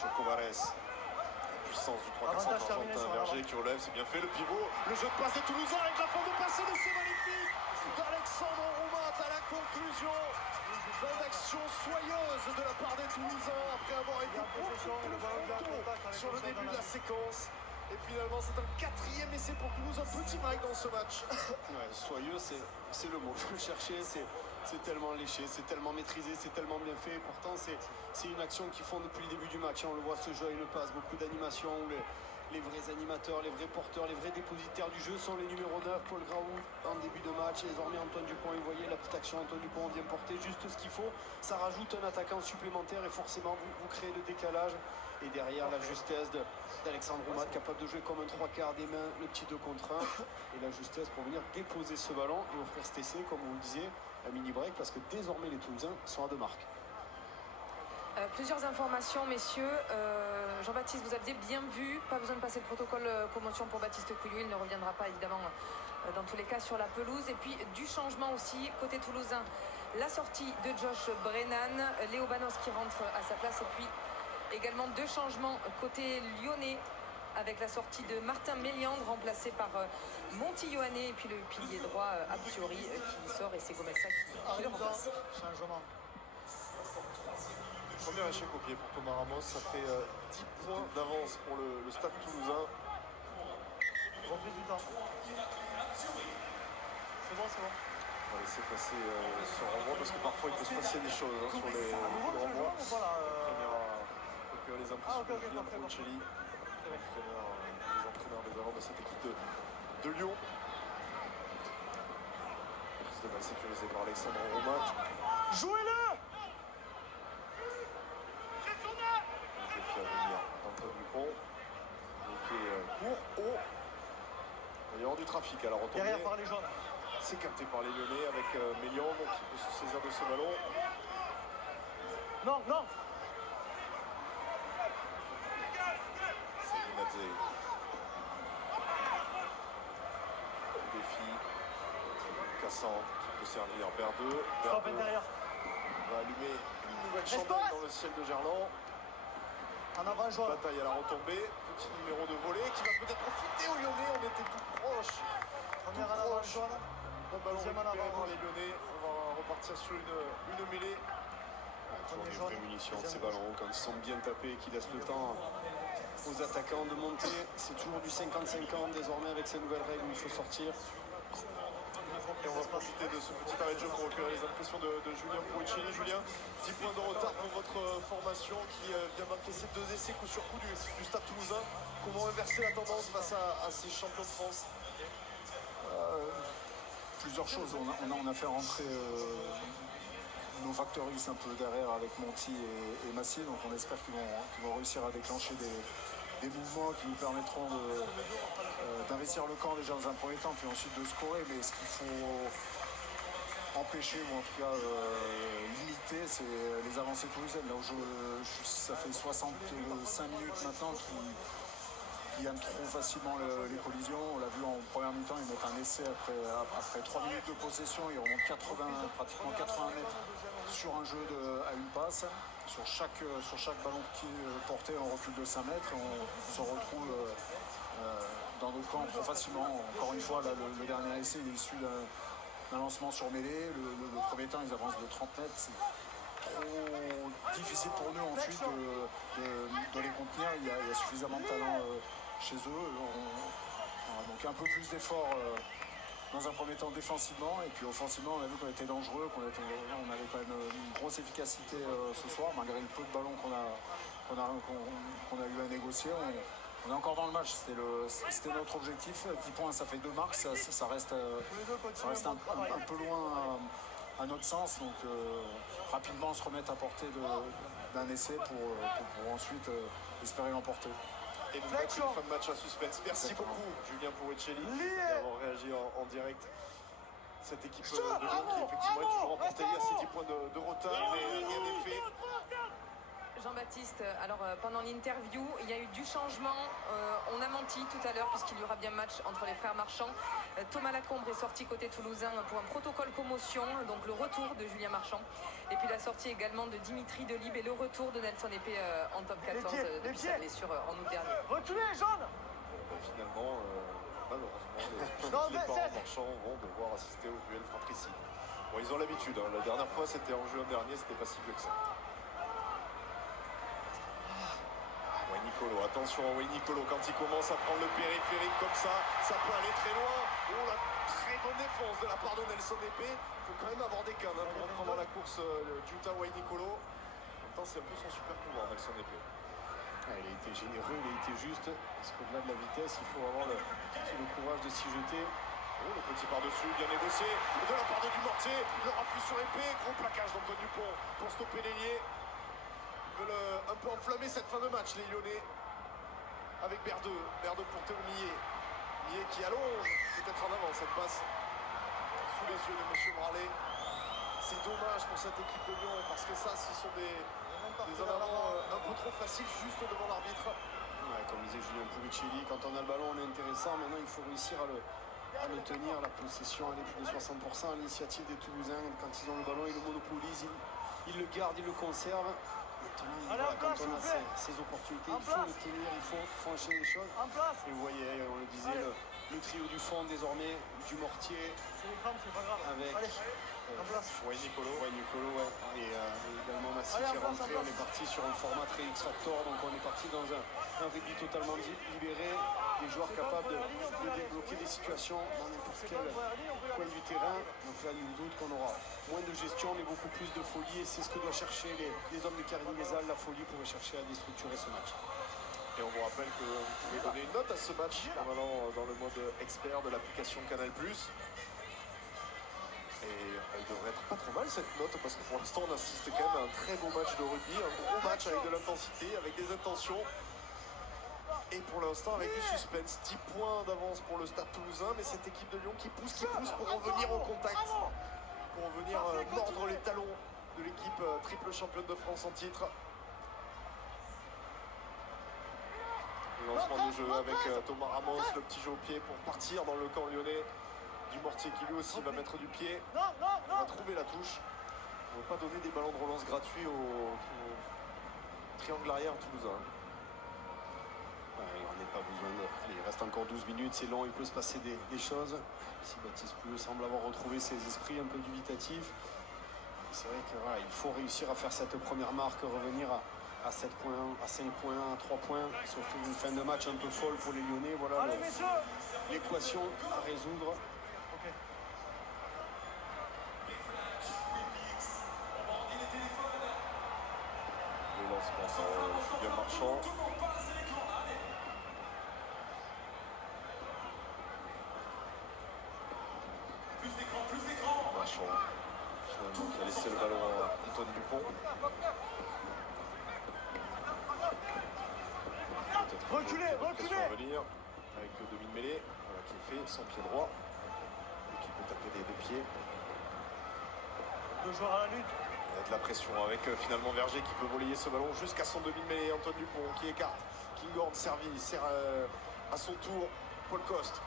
Choco Barès. La puissance du 3 Avantage 400 terminé sur Berger l'avant. qui relève, c'est bien fait. Le pivot, le jeu de passe des Toulousains avec la forme de passer, mais c'est magnifique d'Alexandre Roumat à la conclusion. Une action soyeuse de la part des Toulousains après avoir été beaucoup plus frontaux sur le début de la séquence. Et finalement, c'est un 4e essai pour Toulouse, un petit break dans ce match. Ouais, soyeux, c'est le mot. Je le cherchais, c'est tellement léché, c'est tellement maîtrisé, c'est tellement bien fait. Pourtant, c'est une action qu'ils font depuis le début du match. On le voit, ce jeu, il le passe, beaucoup d'animation. Les vrais animateurs, les vrais porteurs, les vrais dépositaires du jeu sont les numéros 9, Paul Graoult en début de match, désormais Antoine Dupont, et vous voyez la petite action, Antoine Dupont vient porter juste ce qu'il faut, ça rajoute un attaquant supplémentaire et forcément vous créez le décalage, et derrière la justesse d'Alexandre Roumat, capable de jouer comme un 3/4 des mains, le petit 2 contre 1, et la justesse pour venir déposer ce ballon et offrir cet essai, comme vous le disiez, un mini break, parce que désormais les Toulousains sont à 2 marques. Plusieurs informations, messieurs. Jean-Baptiste, vous aviez bien vu, pas besoin de passer le protocole commotion pour Baptiste Couillou, il ne reviendra pas évidemment dans tous les cas sur la pelouse. Et puis du changement aussi côté toulousain, la sortie de Josh Brennan, Léo Banos qui rentre à sa place, et puis également 2 changements côté lyonnais avec la sortie de Martin Méliandre remplacé par Monty Yohanné, et puis le pilier droit Absuri qui sort, et c'est Gomessa qui le remplace. Changement. Premier échec au pied pour Thomas Ramos, ça fait 10 points d'avance pour le Stade Toulousain. Reprise du temps. C'est bon, c'est bon. On va laisser passer ce renvoi parce que parfois il peut se passer des choses sur les renvois. Ou pas là Recueillir les impressions ok, de Julien parfait. Poncelli, les entraîneurs des avants de cette équipe de Lyon. Prise de balle sécurisée par Alexandre Roumat. Jouez-le. Qui va venir d'Antoine Dupont. Qui est court, haut. Il va y avoir du trafic à la retombée. Derrière par les jaunes. C'est capté par les Lyonnais avec Méliandre qui peut se saisir de ce ballon. Non, non. Saguinadze. Le défi. Cassant qui peut servir Berdeux. Stop intérieur. Va allumer une nouvelle chandelle dans le ciel de Gerland. En avant jaune. Bataille à la retombée. Petit numéro de volée qui va peut-être profiter aux Lyonnais. On était tout proche. Première à l'avant jaune. Un ballon Deuxième en récupéré avant, par les Lyonnais. On va repartir sur une mêlée. Toujours des jaune, vraies munitions de deuxième ces ballons quand ils sont bien tapés et qu'ils laissent le temps aux attaquants de monter. C'est toujours du 50-50 désormais avec ces nouvelles règles où il faut sortir. Et on va profiter de ce petit arrêt de jeu pour récupérer les impressions de Julien Puricelli. Julien, 10 points de retard pour votre formation qui vient marquer ces 2 essais coup sur coup du Stade Toulousain. Comment inverser la tendance face à ces champions de France? Plusieurs choses. On a fait rentrer nos facteurs X un peu derrière avec Monty et Massier, donc on espère qu'ils vont réussir à déclencher des mouvements qui nous permettront d'investir le camp déjà dans un premier temps, puis ensuite de scorer. Mais ce qu'il faut empêcher, ou en tout cas limiter, c'est les avancées toulousaines. Là où ça fait 65 minutes maintenant qu'ils gagnent trop facilement les collisions. On l'a vu en première mi-temps, ils mettent un essai après 3 minutes de possession, ils remontent pratiquement 80 mètres sur un jeu à une passe. Sur chaque ballon qui est porté, on recule de 5 mètres. On se retrouve dans nos camps trop facilement. Encore une fois, là, le dernier essai il est issu d'un lancement sur mêlée. Le premier temps, ils avancent de 30 mètres. C'est trop difficile pour nous ensuite de les contenir. Il y a suffisamment de talent chez eux. Donc un peu plus d'efforts dans un premier temps défensivement, et puis offensivement on a vu qu'on était dangereux, on avait quand même une grosse efficacité ce soir, malgré le peu de ballons qu'on a eu à négocier. On est encore dans le match, c'était notre objectif. 10 points, ça fait 2 marques, ça reste un peu loin à notre sens, donc rapidement se remettre à portée d'un essai pour ensuite espérer l'emporter. Et nous mettre une fin de match à suspense. Merci beaucoup Julien Puricelli d'avoir réagi en direct. Cette équipe de Lyon qui effectivement est toujours emportée à ces 10 points de retard, mais rien n'est fait. Jean-Baptiste, alors pendant l'interview, il y a eu du changement. On a menti tout à l'heure puisqu'il y aura bien match entre les frères Marchand. Thomas Lacombe est sorti côté toulousain pour un protocole commotion, donc le retour de Julien Marchand. Et puis la sortie également de Dimitri Delibes et le retour de Nelson Épée en top 14 depuis sa blessure en août dernier. Reculez, jaune. Finalement, malheureusement, les parents Marchand vont devoir assister au duel fratricide. Bon, ils ont l'habitude, hein. La dernière fois c'était en juin dernier, c'était pas si vieux que ça. Nicolo, attention à Nicolo quand il commence à prendre le périphérique comme ça peut aller très loin. Oh, la très bonne défense de la part de Nelson Épée. Il faut quand même avoir des cannes pour reprendre la course Juta Nicolo. En même temps, c'est un peu son super pouvoir, Nelson Épée. Il a été généreux, il a été juste, parce qu'au-delà de la vitesse, il faut avoir le courage de s'y jeter. Oh, le petit par-dessus, bien négocié. Et de la part de Dumortier, le rappui sur Épée. Gros plaquage d'Antoine Dupont pour stopper l'ailier. Ils veulent un peu enflammer cette fin de match, les Lyonnais. Avec Berdeux pour Théo Millet. Millet qui allonge, peut-être en avant cette passe. Sous les yeux de M. Braley. C'est dommage pour cette équipe de Lyon, parce que ça, ce sont des en avant un peu trop faciles juste devant l'arbitre. Ouais, comme disait Julien Puricelli, quand on a le ballon, on est intéressant. Maintenant, il faut réussir à le tenir, la possession, elle est plus de 60% à l'initiative des Toulousains. Quand ils ont le ballon, ils le monopolisent, ils le gardent, ils le conservent. Voilà, quand on a ces opportunités, il faut le tenir, il faut enchaîner les choses. Et vous voyez, on le disait, le trio du fond désormais, du Mortier, avec Nicolo, ouais. Et également Massy qui est rentré. On est parti sur un format très X-Factor, donc on est parti dans un rugby totalement libéré, des joueurs capables de débloquer des situations dans n'importe quel coin du terrain. Donc là, nul doute qu'on aura moins de gestion, mais beaucoup plus de folie, et c'est ce que doivent chercher les hommes de Karim Ghezal, la folie pour chercher à déstructurer ce match. Et on vous rappelle que vous pouvez donner une note à ce match en allant dans le mode expert de l'application Canal+. Et elle devrait être pas trop mal cette note, parce que pour l'instant on assiste quand même à un très beau match de rugby, un gros match avec de l'intensité, avec des intentions. Et pour l'instant avec du suspense, 10 points d'avance pour le Stade Toulousain, mais cette équipe de Lyon qui pousse pour revenir au contact, pour revenir mordre les talons de l'équipe triple championne de France en titre. Le lancement de jeu avec Thomas Ramos, le petit jeu au pied pour partir dans le camp lyonnais. Dumortier qui lui aussi va mettre du pied, va trouver la touche. On ne va pas donner des ballons de relance gratuits au triangle arrière toulousain. On n'est pas besoin de... Allez, il reste encore 12 minutes, c'est long, il peut se passer des choses. Ici, Baptiste Pouliot semble avoir retrouvé ses esprits un peu dubitatifs. C'est vrai que voilà, il faut réussir à faire cette première marque, revenir à 7 points, à 5 points, à 3 points, s'offrir une fin de match un peu folle pour les Lyonnais. Voilà l'équation à résoudre. Le lancement par Julien Marchand. Marchand, finalement, qui a laissé le ballon à Antoine Dupont. Reculez. Revenir avec le demi-mêlée, voilà, qui est fait, son pied droit, et qui peut taper des deux pieds. 2 joueurs à la lutte. Il y a de la pression avec finalement Verger qui peut relayer ce ballon jusqu'à son demi-mêlée. Antoine Dupont qui écarte. Kinghorn servi, sert à son tour Paul Coste.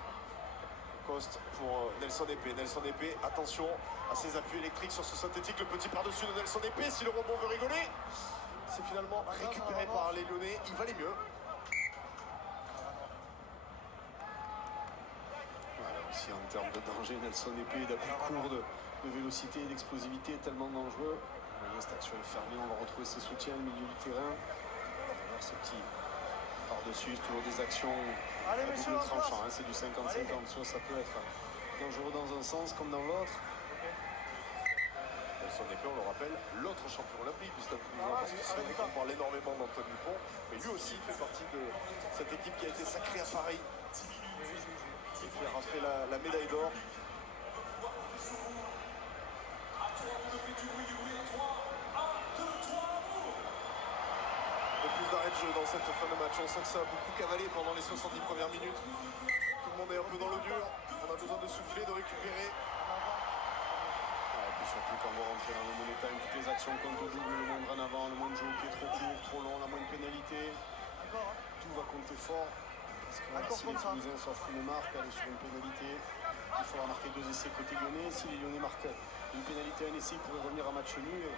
Coste pour Nelson Épée. Nelson Épée, attention à ses appuis électriques sur ce synthétique. Le petit par-dessus de Nelson Épée. Si le rebond veut rigoler, c'est finalement récupéré par les Lyonnais. Il valait mieux. Voilà, aussi en termes de danger, Nelson Épée, d'appui court, de vélocité et d'explosivité tellement dangereux. Cette action est fermée, on va retrouver ses soutiens au milieu du terrain. Alors ce petit par-dessus, c'est toujours des actions à double tranchant, hein, c'est du 50-50, soit ça peut être dangereux dans un sens comme dans l'autre. Nelson Épée, on le rappelle, l'autre champion olympique du Stade Toulousain, parce que c'est vrai qu'on parle énormément d'Antoine Dupont, mais lui aussi fait partie de cette équipe qui a été sacrée à Paris et qui a raflé la médaille d'or. Plus d'arrêt de jeu dans cette fin de match. On sent que ça a beaucoup cavalé pendant les 70 premières minutes. Tout le monde est un peu dans le dur. On a besoin de souffler, de récupérer. Et puis surtout quand on va rentrer dans le money time, toutes les actions comptent au double, le moindre en avant, le moindre jeu au pied trop court, trop long, la moindre pénalité. Tout va compter fort. Parce que voilà, si les Toulousains s'offrent une marque, aller sur une pénalité, il faudra marquer 2 essais côté lyonnais. Si les Lyonnais marquent une pénalité, un essai, ils pourraient revenir à match nul.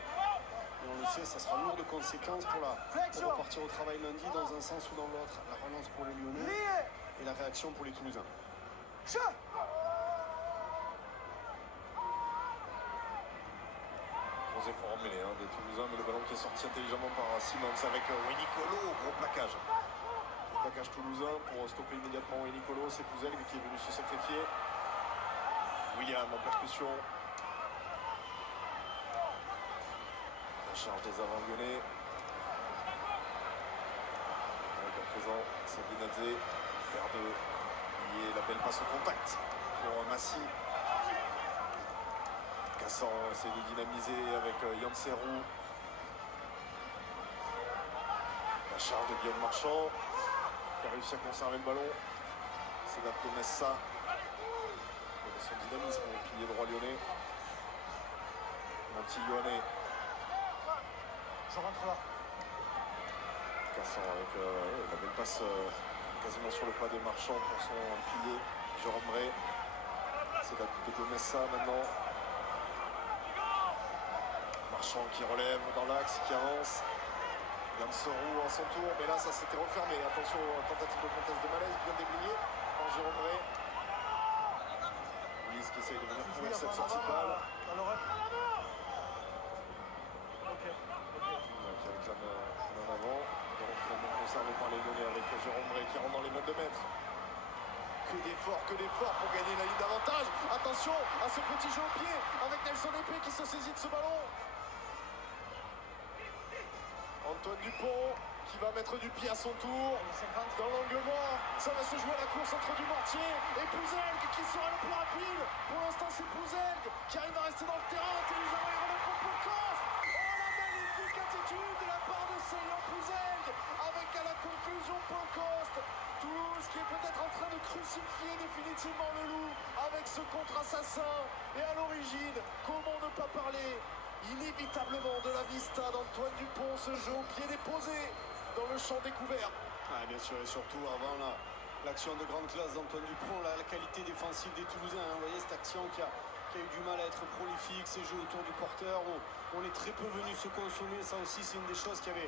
Et on le sait, ça sera lourd de conséquences pour repartir au travail lundi dans un sens ou dans l'autre. La relance pour les Lyonnais et la réaction pour les Toulousains. Gros efforts en mêlée des Toulousains, mais le ballon qui est sorti intelligemment par Simons avec Winicolo. Gros plaquage. Gros plaquage toulousain pour stopper immédiatement Winicolo. C'est Pouzelg qui est venu se sacrifier. William en percussion. La charge des avants lyonnais. Avec à présent Sabinadze, paire de lier la belle passe au contact pour Massy. Cassan essaie de dynamiser avec Yann Serrou. La charge de Guillaume Marchand qui a réussi à conserver le ballon. C'est Messa. Son dynamisme au pilier droit lyonnais. Montiglione. Je rentre là. Cassan avec la belle passe quasiment sur le pas de Marchand pour son pilier. Jérôme Ray. C'est de Messa maintenant. Marchand qui relève dans l'axe, qui avance. Yann Serrou en son tour, mais là ça s'était refermé. Attention, tentative de conteste de malaise, bien déblayé par Jérôme Ray. Luis qui essaye de venir couvrir cette sortie de balle. Qui réclame en avant. Donc finalement conservé par les Lyonnais avec Jérôme Ray qui rentre dans les 22 mètres. Que d'efforts pour gagner la ligne d'avantage. Attention à ce petit jeu au pied avec Nelson Épée qui se saisit de ce ballon. Antoine Dupont qui va mettre du pied à son tour dans l'angle mort. Ça va se jouer à la course entre Dumortier et Pouzelg qui sera le plus rapide. Pour l'instant c'est Pouzelg qui arrive à rester dans le terrain intelligemment et relève pour Paul Coste. Oh la magnifique attitude de la part de Célian Pouzelg avec à la conclusion Paul Coste. Tout ce qui est peut-être en train de crucifier définitivement le loup avec ce contre-assassin. Et à l'origine, comment ne pas parler inévitablement de la vista d'Antoine Dupont, ce jeu au pied déposé dans le champ découvert. Bien sûr, et surtout avant l'action de grande classe d'Antoine Dupont, la qualité défensive des Toulousains. Vous voyez cette action qui a eu du mal à être prolifique, ces jeux autour du porteur, on est très peu venu se consommer. Ça aussi, c'est une des choses qui avait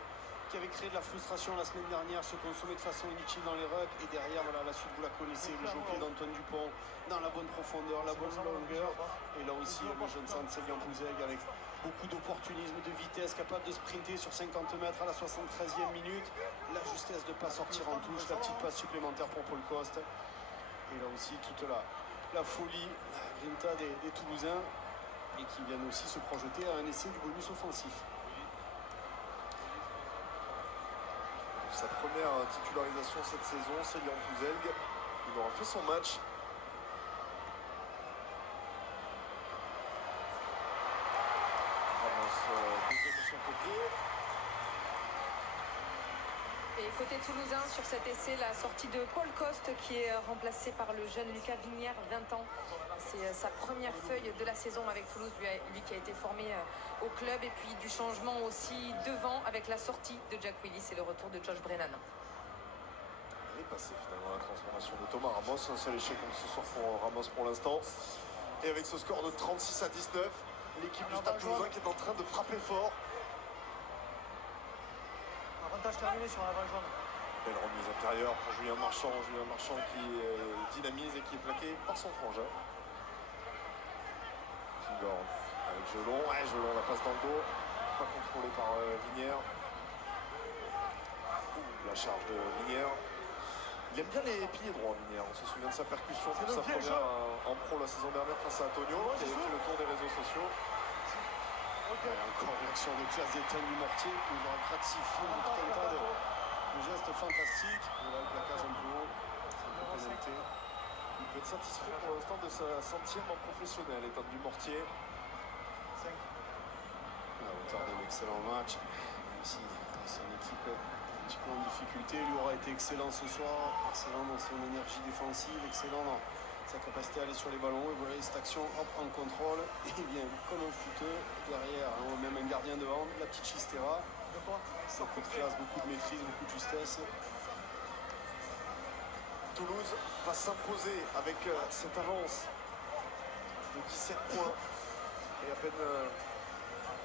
qui avait créé de la frustration la semaine dernière, se consommait de façon inutile dans les rucks. Et derrière, voilà, la suite, vous la connaissez, le jeu pied d'Antoine Dupont, dans la bonne profondeur, la bonne longueur. Et là aussi, le jeune centre Célian Pouzeg avec beaucoup d'opportunisme, de vitesse, capable de sprinter sur 50 mètres à la 73e minute. La justesse de ne pas sortir en touche, la petite passe supplémentaire pour Paul Coste. Et là aussi, toute la folie, la grinta des Toulousains. Et qui viennent aussi se projeter à un essai du bonus offensif. Sa première titularisation cette saison, Célian Pouzelg. Il aura fait son match. Deuxième de son côté. Et côté toulousain, sur cet essai, la sortie de Paul Coste qui est remplacé par le jeune Lucas Vignière, 20 ans. C'est sa première feuille de la saison avec Toulouse, lui qui a été formé au club. Et puis du changement aussi devant avec la sortie de Jack Willis et le retour de Josh Brennan. Il est passé finalement la transformation de Thomas Ramos. Un seul échec comme ce soir pour Ramos pour l'instant. Et avec ce score de 36-19, l'équipe du Stade Toulousain qui est en train de frapper fort. Avantage terminé sur l'avant jaune. Belle remise intérieure pour Julien Marchand qui dynamise et qui est plaqué par son frangin. Fingorn avec Gelon. Ouais, Gelon la passe dans le dos. Pas contrôlé par Vignière. La charge de Vignière. Il aime bien les pieds droits, Vignière. On se souvient de sa percussion pour sa première en pro la saison dernière face à Antonio, qui avait fait le tour des réseaux sociaux. Encore réaction de classe d'Étienne du Mortier qui nous aura gratifié tout un tas de gestes fantastiques. Et là, le plaquage un peu haut, c'est un peu pénalité. Il peut être satisfait pour l'instant de sa 100e en professionnel, Étienne du Mortier. À la hauteur d'un excellent match, même si son équipe est un petit peu en difficulté, lui aura été excellent ce soir, excellent dans son énergie défensive, excellent dans sa capacité à aller sur les ballons. Et vous voyez cette action, hop, en contrôle, et il vient comme un footeux derrière, hein, même un gardien devant, la petite Chistera. Ça coup de classe, beaucoup de maîtrise, beaucoup de justesse. Toulouse va s'imposer avec cette avance de 17 points et à peine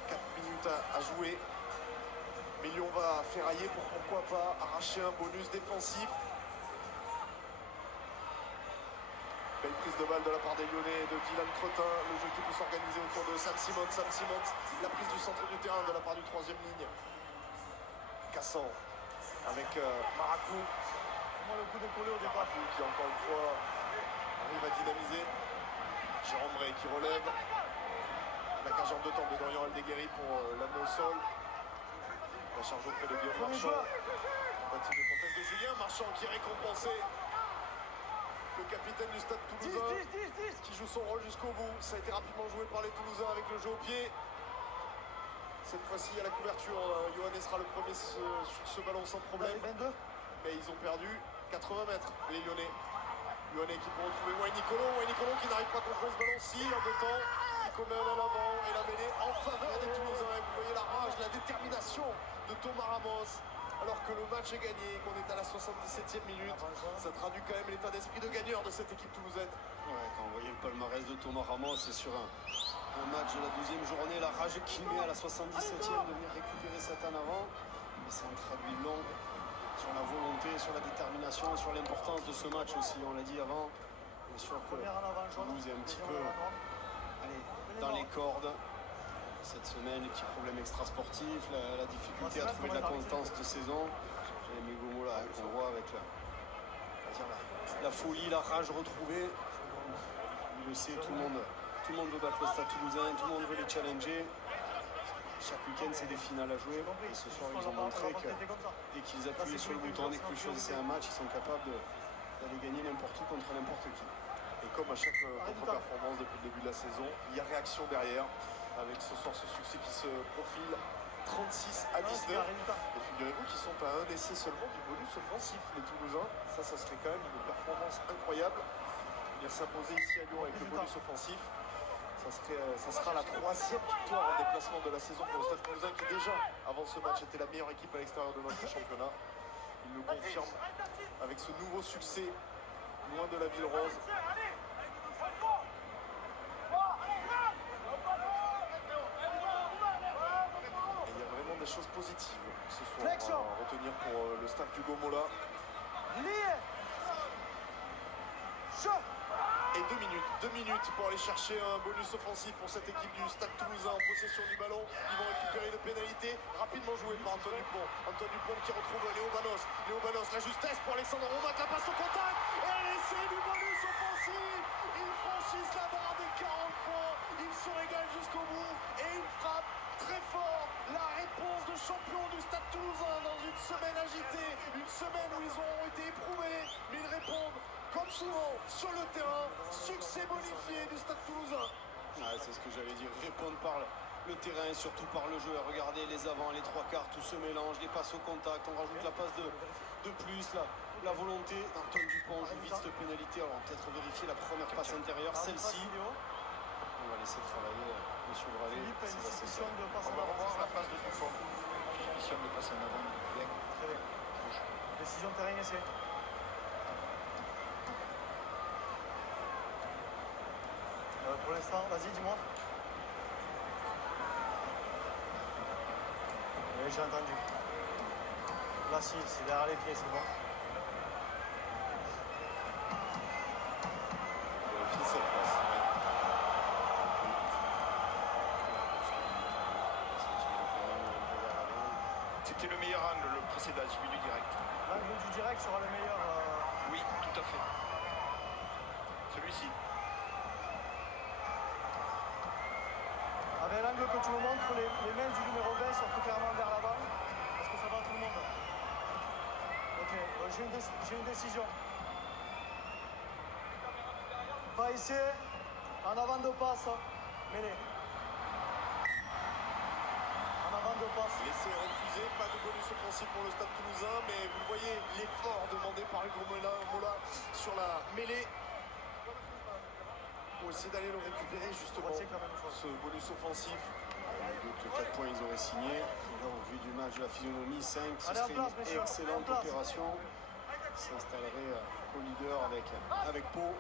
4 minutes à jouer. Mais Lyon va ferrailler pour pourquoi pas arracher un bonus défensif. Belle prise de balle de la part des Lyonnais et de Dylan Cretin. Le jeu qui peut s'organiser autour de Sam Simons. Sam Simons, la prise du centre du terrain de la part du troisième ligne. Cassan avec Maracou. Le coup de collé au départ. Maracou qui encore une fois arrive à dynamiser. Jérôme Ray qui relève. La cage en deux temps de Dorian Aldeguerri pour l'amener au sol. La charge auprès de Guillaume Marchand. Tentative de conteste de Julien Marchand qui est récompensé. Le capitaine du Stade Toulousain qui joue son rôle jusqu'au bout. Ça a été rapidement joué par les Toulousains avec le jeu au pied. Cette fois-ci à la couverture, Yohannes sera le premier sur ce ballon sans problème. Mais ils ont perdu 80 mètres, les Lyonnais. Lyonnais qui peut retrouver Wayne Nicolo qui n'arrive pas à contrôler ce ballon. Si, en deux temps, Nico mène à l'avant et la mêlée en faveur des Toulousains. Et vous voyez la rage, la détermination de Thomas Ramos. Alors que le match est gagné, qu'on est à la 77e minute, ça traduit quand même l'état d'esprit de gagneur de cette équipe toulousaine. Ouais, quand vous voyez le palmarès de Thomas Ramos, c'est sur un match de la 12e journée, la rage qu'il met à la 77e de venir récupérer cette en avant. Mais ça en traduit long sur la volonté, sur la détermination, sur l'importance de ce match aussi. On l'a dit avant, bien sûr que Toulouse est un petit peu dans les cordes. Cette semaine, les petits problèmes extrasportifs, la difficulté à trouver de la constance de saison. Jérémy Gomo là, qu'on voit avec la folie, la rage retrouvée. Il le sait, tout le monde veut battre le Stade Toulousain, tout le monde veut les challenger. Chaque week-end, c'est des finales à jouer. Et ce soir, ils ont montré que dès qu'ils appuyaient sur le bouton, dès qu'ils choisissaient un match, ils sont capables d'aller gagner n'importe où contre n'importe qui. Et comme à chaque contre-performance depuis le début de la saison, il y a réaction derrière. Avec ce soir ce succès qui se profile 36-19. Et figurez-vous qu'ils sont à un essai seulement du bonus offensif, les Toulousains. Ça serait quand même une performance incroyable. Venir s'imposer ici à Lyon avec le bonus offensif. Ça sera la 3e victoire en déplacement de la saison pour le Stade Toulousain qui déjà, avant ce match, était la meilleure équipe à l'extérieur de notre championnat. Il le confirme avec ce nouveau succès, loin de la ville rose. Choses positives Ce soir, Flexion. à retenir pour le staff du Gomola. Lié. Chaud. Et 2 minutes pour aller chercher un bonus offensif pour cette équipe du Stade Toulousain en possession du ballon. Ils vont récupérer une pénalité rapidement jouée par Antoine Dupont. Antoine Dupont qui retrouve Léo Banos. Léo Banos, la justesse pour Alexandre Romac, la passe au contact et l'essai du bonus offensif. Ils franchissent la barre des 40 points. Ils se régalent jusqu'au bout et ils frappent très fort. La réponse de champion du Stade Toulousain dans une semaine agitée, une semaine où ils ont été éprouvés, mais ils répondent comme souvent sur le terrain. Succès bonifié du Stade Toulousain. C'est ce que j'allais dire, répondre par le terrain et surtout par le jeu. Regardez les avants, les trois quarts, tout se mélange, les passes au contact, on rajoute la passe de plus, la volonté d'Antoine Dupont joue vite cette pénalité. Alors on va peut-être vérifier la première passe intérieure, celle-ci. On va laisser travailler monsieur Bralet. Philippe, t'as une suspicion de passe On en va avant. revoir la passe de Dupont. Suspicion de passe en avant. Bien. Très bien. Décision terrain essai. Pour l'instant, vas-y, dis-moi. Oui, j'ai entendu. Là, si, c'est derrière les pieds, c'est bon. Vérifie cette passe. C'était le meilleur angle, le précédent, celui du direct. L'angle du direct sera le meilleur. Oui, tout à fait. Celui-ci. Avec l'angle que tu me montres, les mains du numéro 20 sortent clairement vers l'avant. Est-ce que ça va tout le monde? Ok, j'ai une décision. Pas ici, en avant de passe, mêlée. En avant de passe. L'essai est refusé, pas de bonus offensif pour le Stade Toulousain, mais vous voyez l'effort demandé par Hugo Mola sur la mêlée. Pour essayer d'aller le récupérer justement, ce bonus offensif. Doute 4 points ils auraient signé. Et là, au vu du match de la physionomie, 5, ce Allez, en serait place, une messieurs, excellente en place. opération. Il s'installerait co-leader avec Pau. Oui,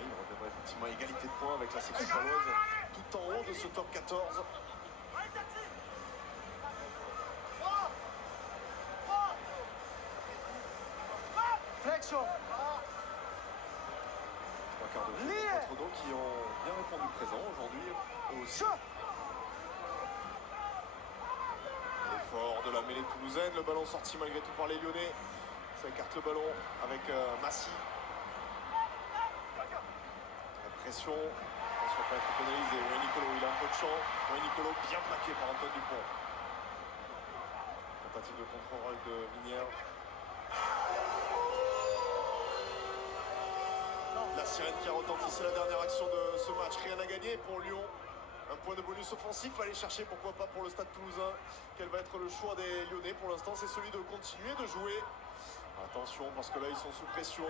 il reviendrait effectivement à égalité de points avec la section paloise, tout en haut de ce top 14. Flexion. Trois quarts de finale contre nous qui ont bien répondu présent aujourd'hui. Eux aussi. L'effort de la mêlée toulousaine, le ballon sorti malgré tout par les Lyonnais. Ça écarte le ballon avec Massy. La pression, attention à pas être pénalisé. Wayne Nicolo, il a un peu de champ. Wayne Nicolo bien plaqué par Antoine Dupont. Tentative de contrôle de Minière. La sirène qui a retenti, c'est la dernière action de ce match. Rien à gagner pour Lyon. Un point de bonus offensif à aller chercher, pourquoi pas pour le Stade Toulousain. Quel va être le choix des Lyonnais? Pour l'instant, c'est celui de continuer de jouer. Attention, parce que là, ils sont sous pression.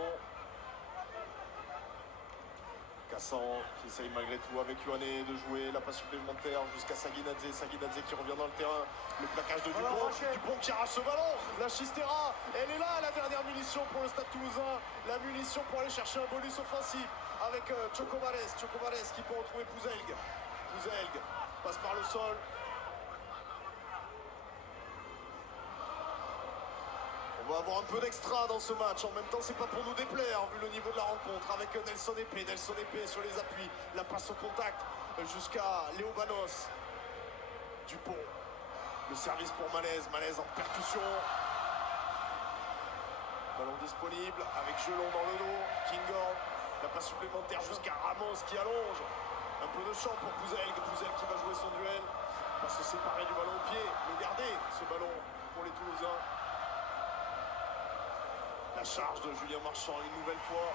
Cassan qui essaye malgré tout avec Yohanné de jouer la passe supplémentaire jusqu'à Saguinadze. Saguinadze qui revient dans le terrain. Le plaquage de Dupont. Dupont qui arrache ce ballon. La Chistera, elle est là, la dernière munition pour le Stade Toulousain. La munition pour aller chercher un bonus offensif avec Chocobares. Chocobares qui peut retrouver Pouzelg. Pouzelg passe par le sol. On va avoir un peu d'extra dans ce match. En même temps, c'est pas pour nous déplaire, vu le niveau de la rencontre. Avec Nelson Épée. Nelson Épée sur les appuis. La passe au contact jusqu'à Léo Banos. Dupont. Le service pour Malaise. Malaise en percussion. Ballon disponible avec Gelon dans le dos. Kinghorn. La passe supplémentaire jusqu'à Ramos qui allonge. Un peu de champ pour Pouzelg. Pouzelg qui va jouer son duel. Va se séparer du ballon au pied. Le garder, ce ballon pour les Toulousains. La charge de Julien Marchand une nouvelle fois.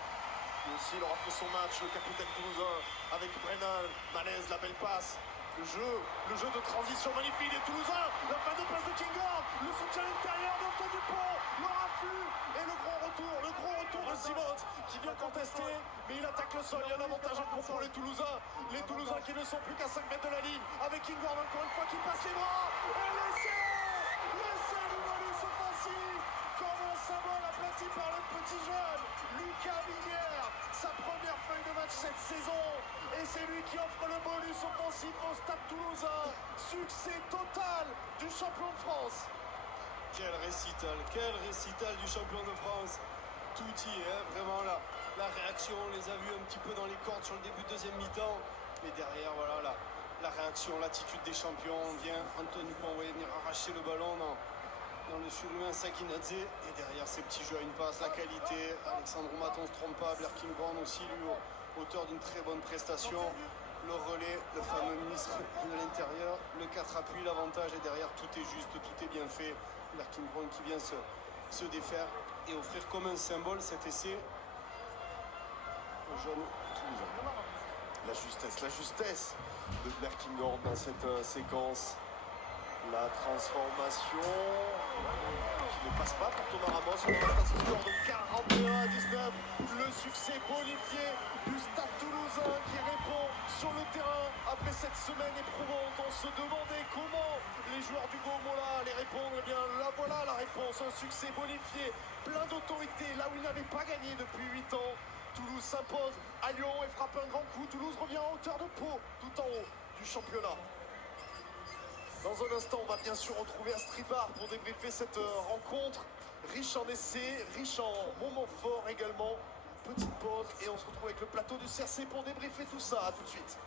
Lui aussi, il aura fait son match, le capitaine toulousain, avec Brennan. Malaise, la belle passe. Le jeu de transition magnifique des Toulousains. La fin de passe de Kinghorn. Le soutien intérieur d'Antoine Dupont. Le raffut et le gros retour de Simons qui vient contester. Mais il attaque le sol. Il y a un avantage en cours pour les Toulousains. Les Toulousains qui ne sont plus qu'à 5 mètres de la ligne. Avec Kinghorn encore une fois qui passe les bras. Et l'essai du bonus offensif. Comme un symbole aplati par le petit jeune Lucas Minière, sa première feuille de match cette saison, et c'est lui qui offre le bonus offensif au Stade Toulousain. Succès total du champion de France. Quel récital du champion de France. Tout y est, hein, vraiment la réaction, on les a vus un petit peu dans les cordes sur le début de deuxième mi-temps. Mais derrière, voilà, la réaction, l'attitude des champions. On vient, Anthony Poinvoyer venir arracher le ballon dans le surhumain Sakinadze. Et derrière ces petits jeux à une passe, la qualité. Alexandre Maton se trompe pas, Blair King Brown aussi, lui, auteur d'une très bonne prestation. Le relais, le fameux ministre de l'Intérieur, le 4 appuis, l'avantage, et derrière tout est juste, tout est bien fait. Blair King Brown qui vient se défaire et offrir comme un symbole cet essai aux jeunes toulousains. La justesse de Blair Kinghorn dans cette séquence. La transformation qui ne passe pas pour Thomas Ramos. On reste à ce score de 41-19. Le succès bonifié du Stade Toulousain qui répond sur le terrain après cette semaine éprouvante. On se demandait comment les joueurs du Gomola allaient répondre. Eh bien là voilà la réponse, un succès bonifié, plein d'autorité là où ils n'avaient pas gagné depuis 8 ans. Toulouse s'impose à Lyon et frappe un grand coup. Toulouse revient en hauteur de Pau, tout en haut du championnat. Dans un instant, on va bien sûr retrouver Astrid Barr pour débriefer cette rencontre. Riche en essais, riche en moments forts également. Petite pause et on se retrouve avec le plateau du CRC pour débriefer tout ça. À tout de suite.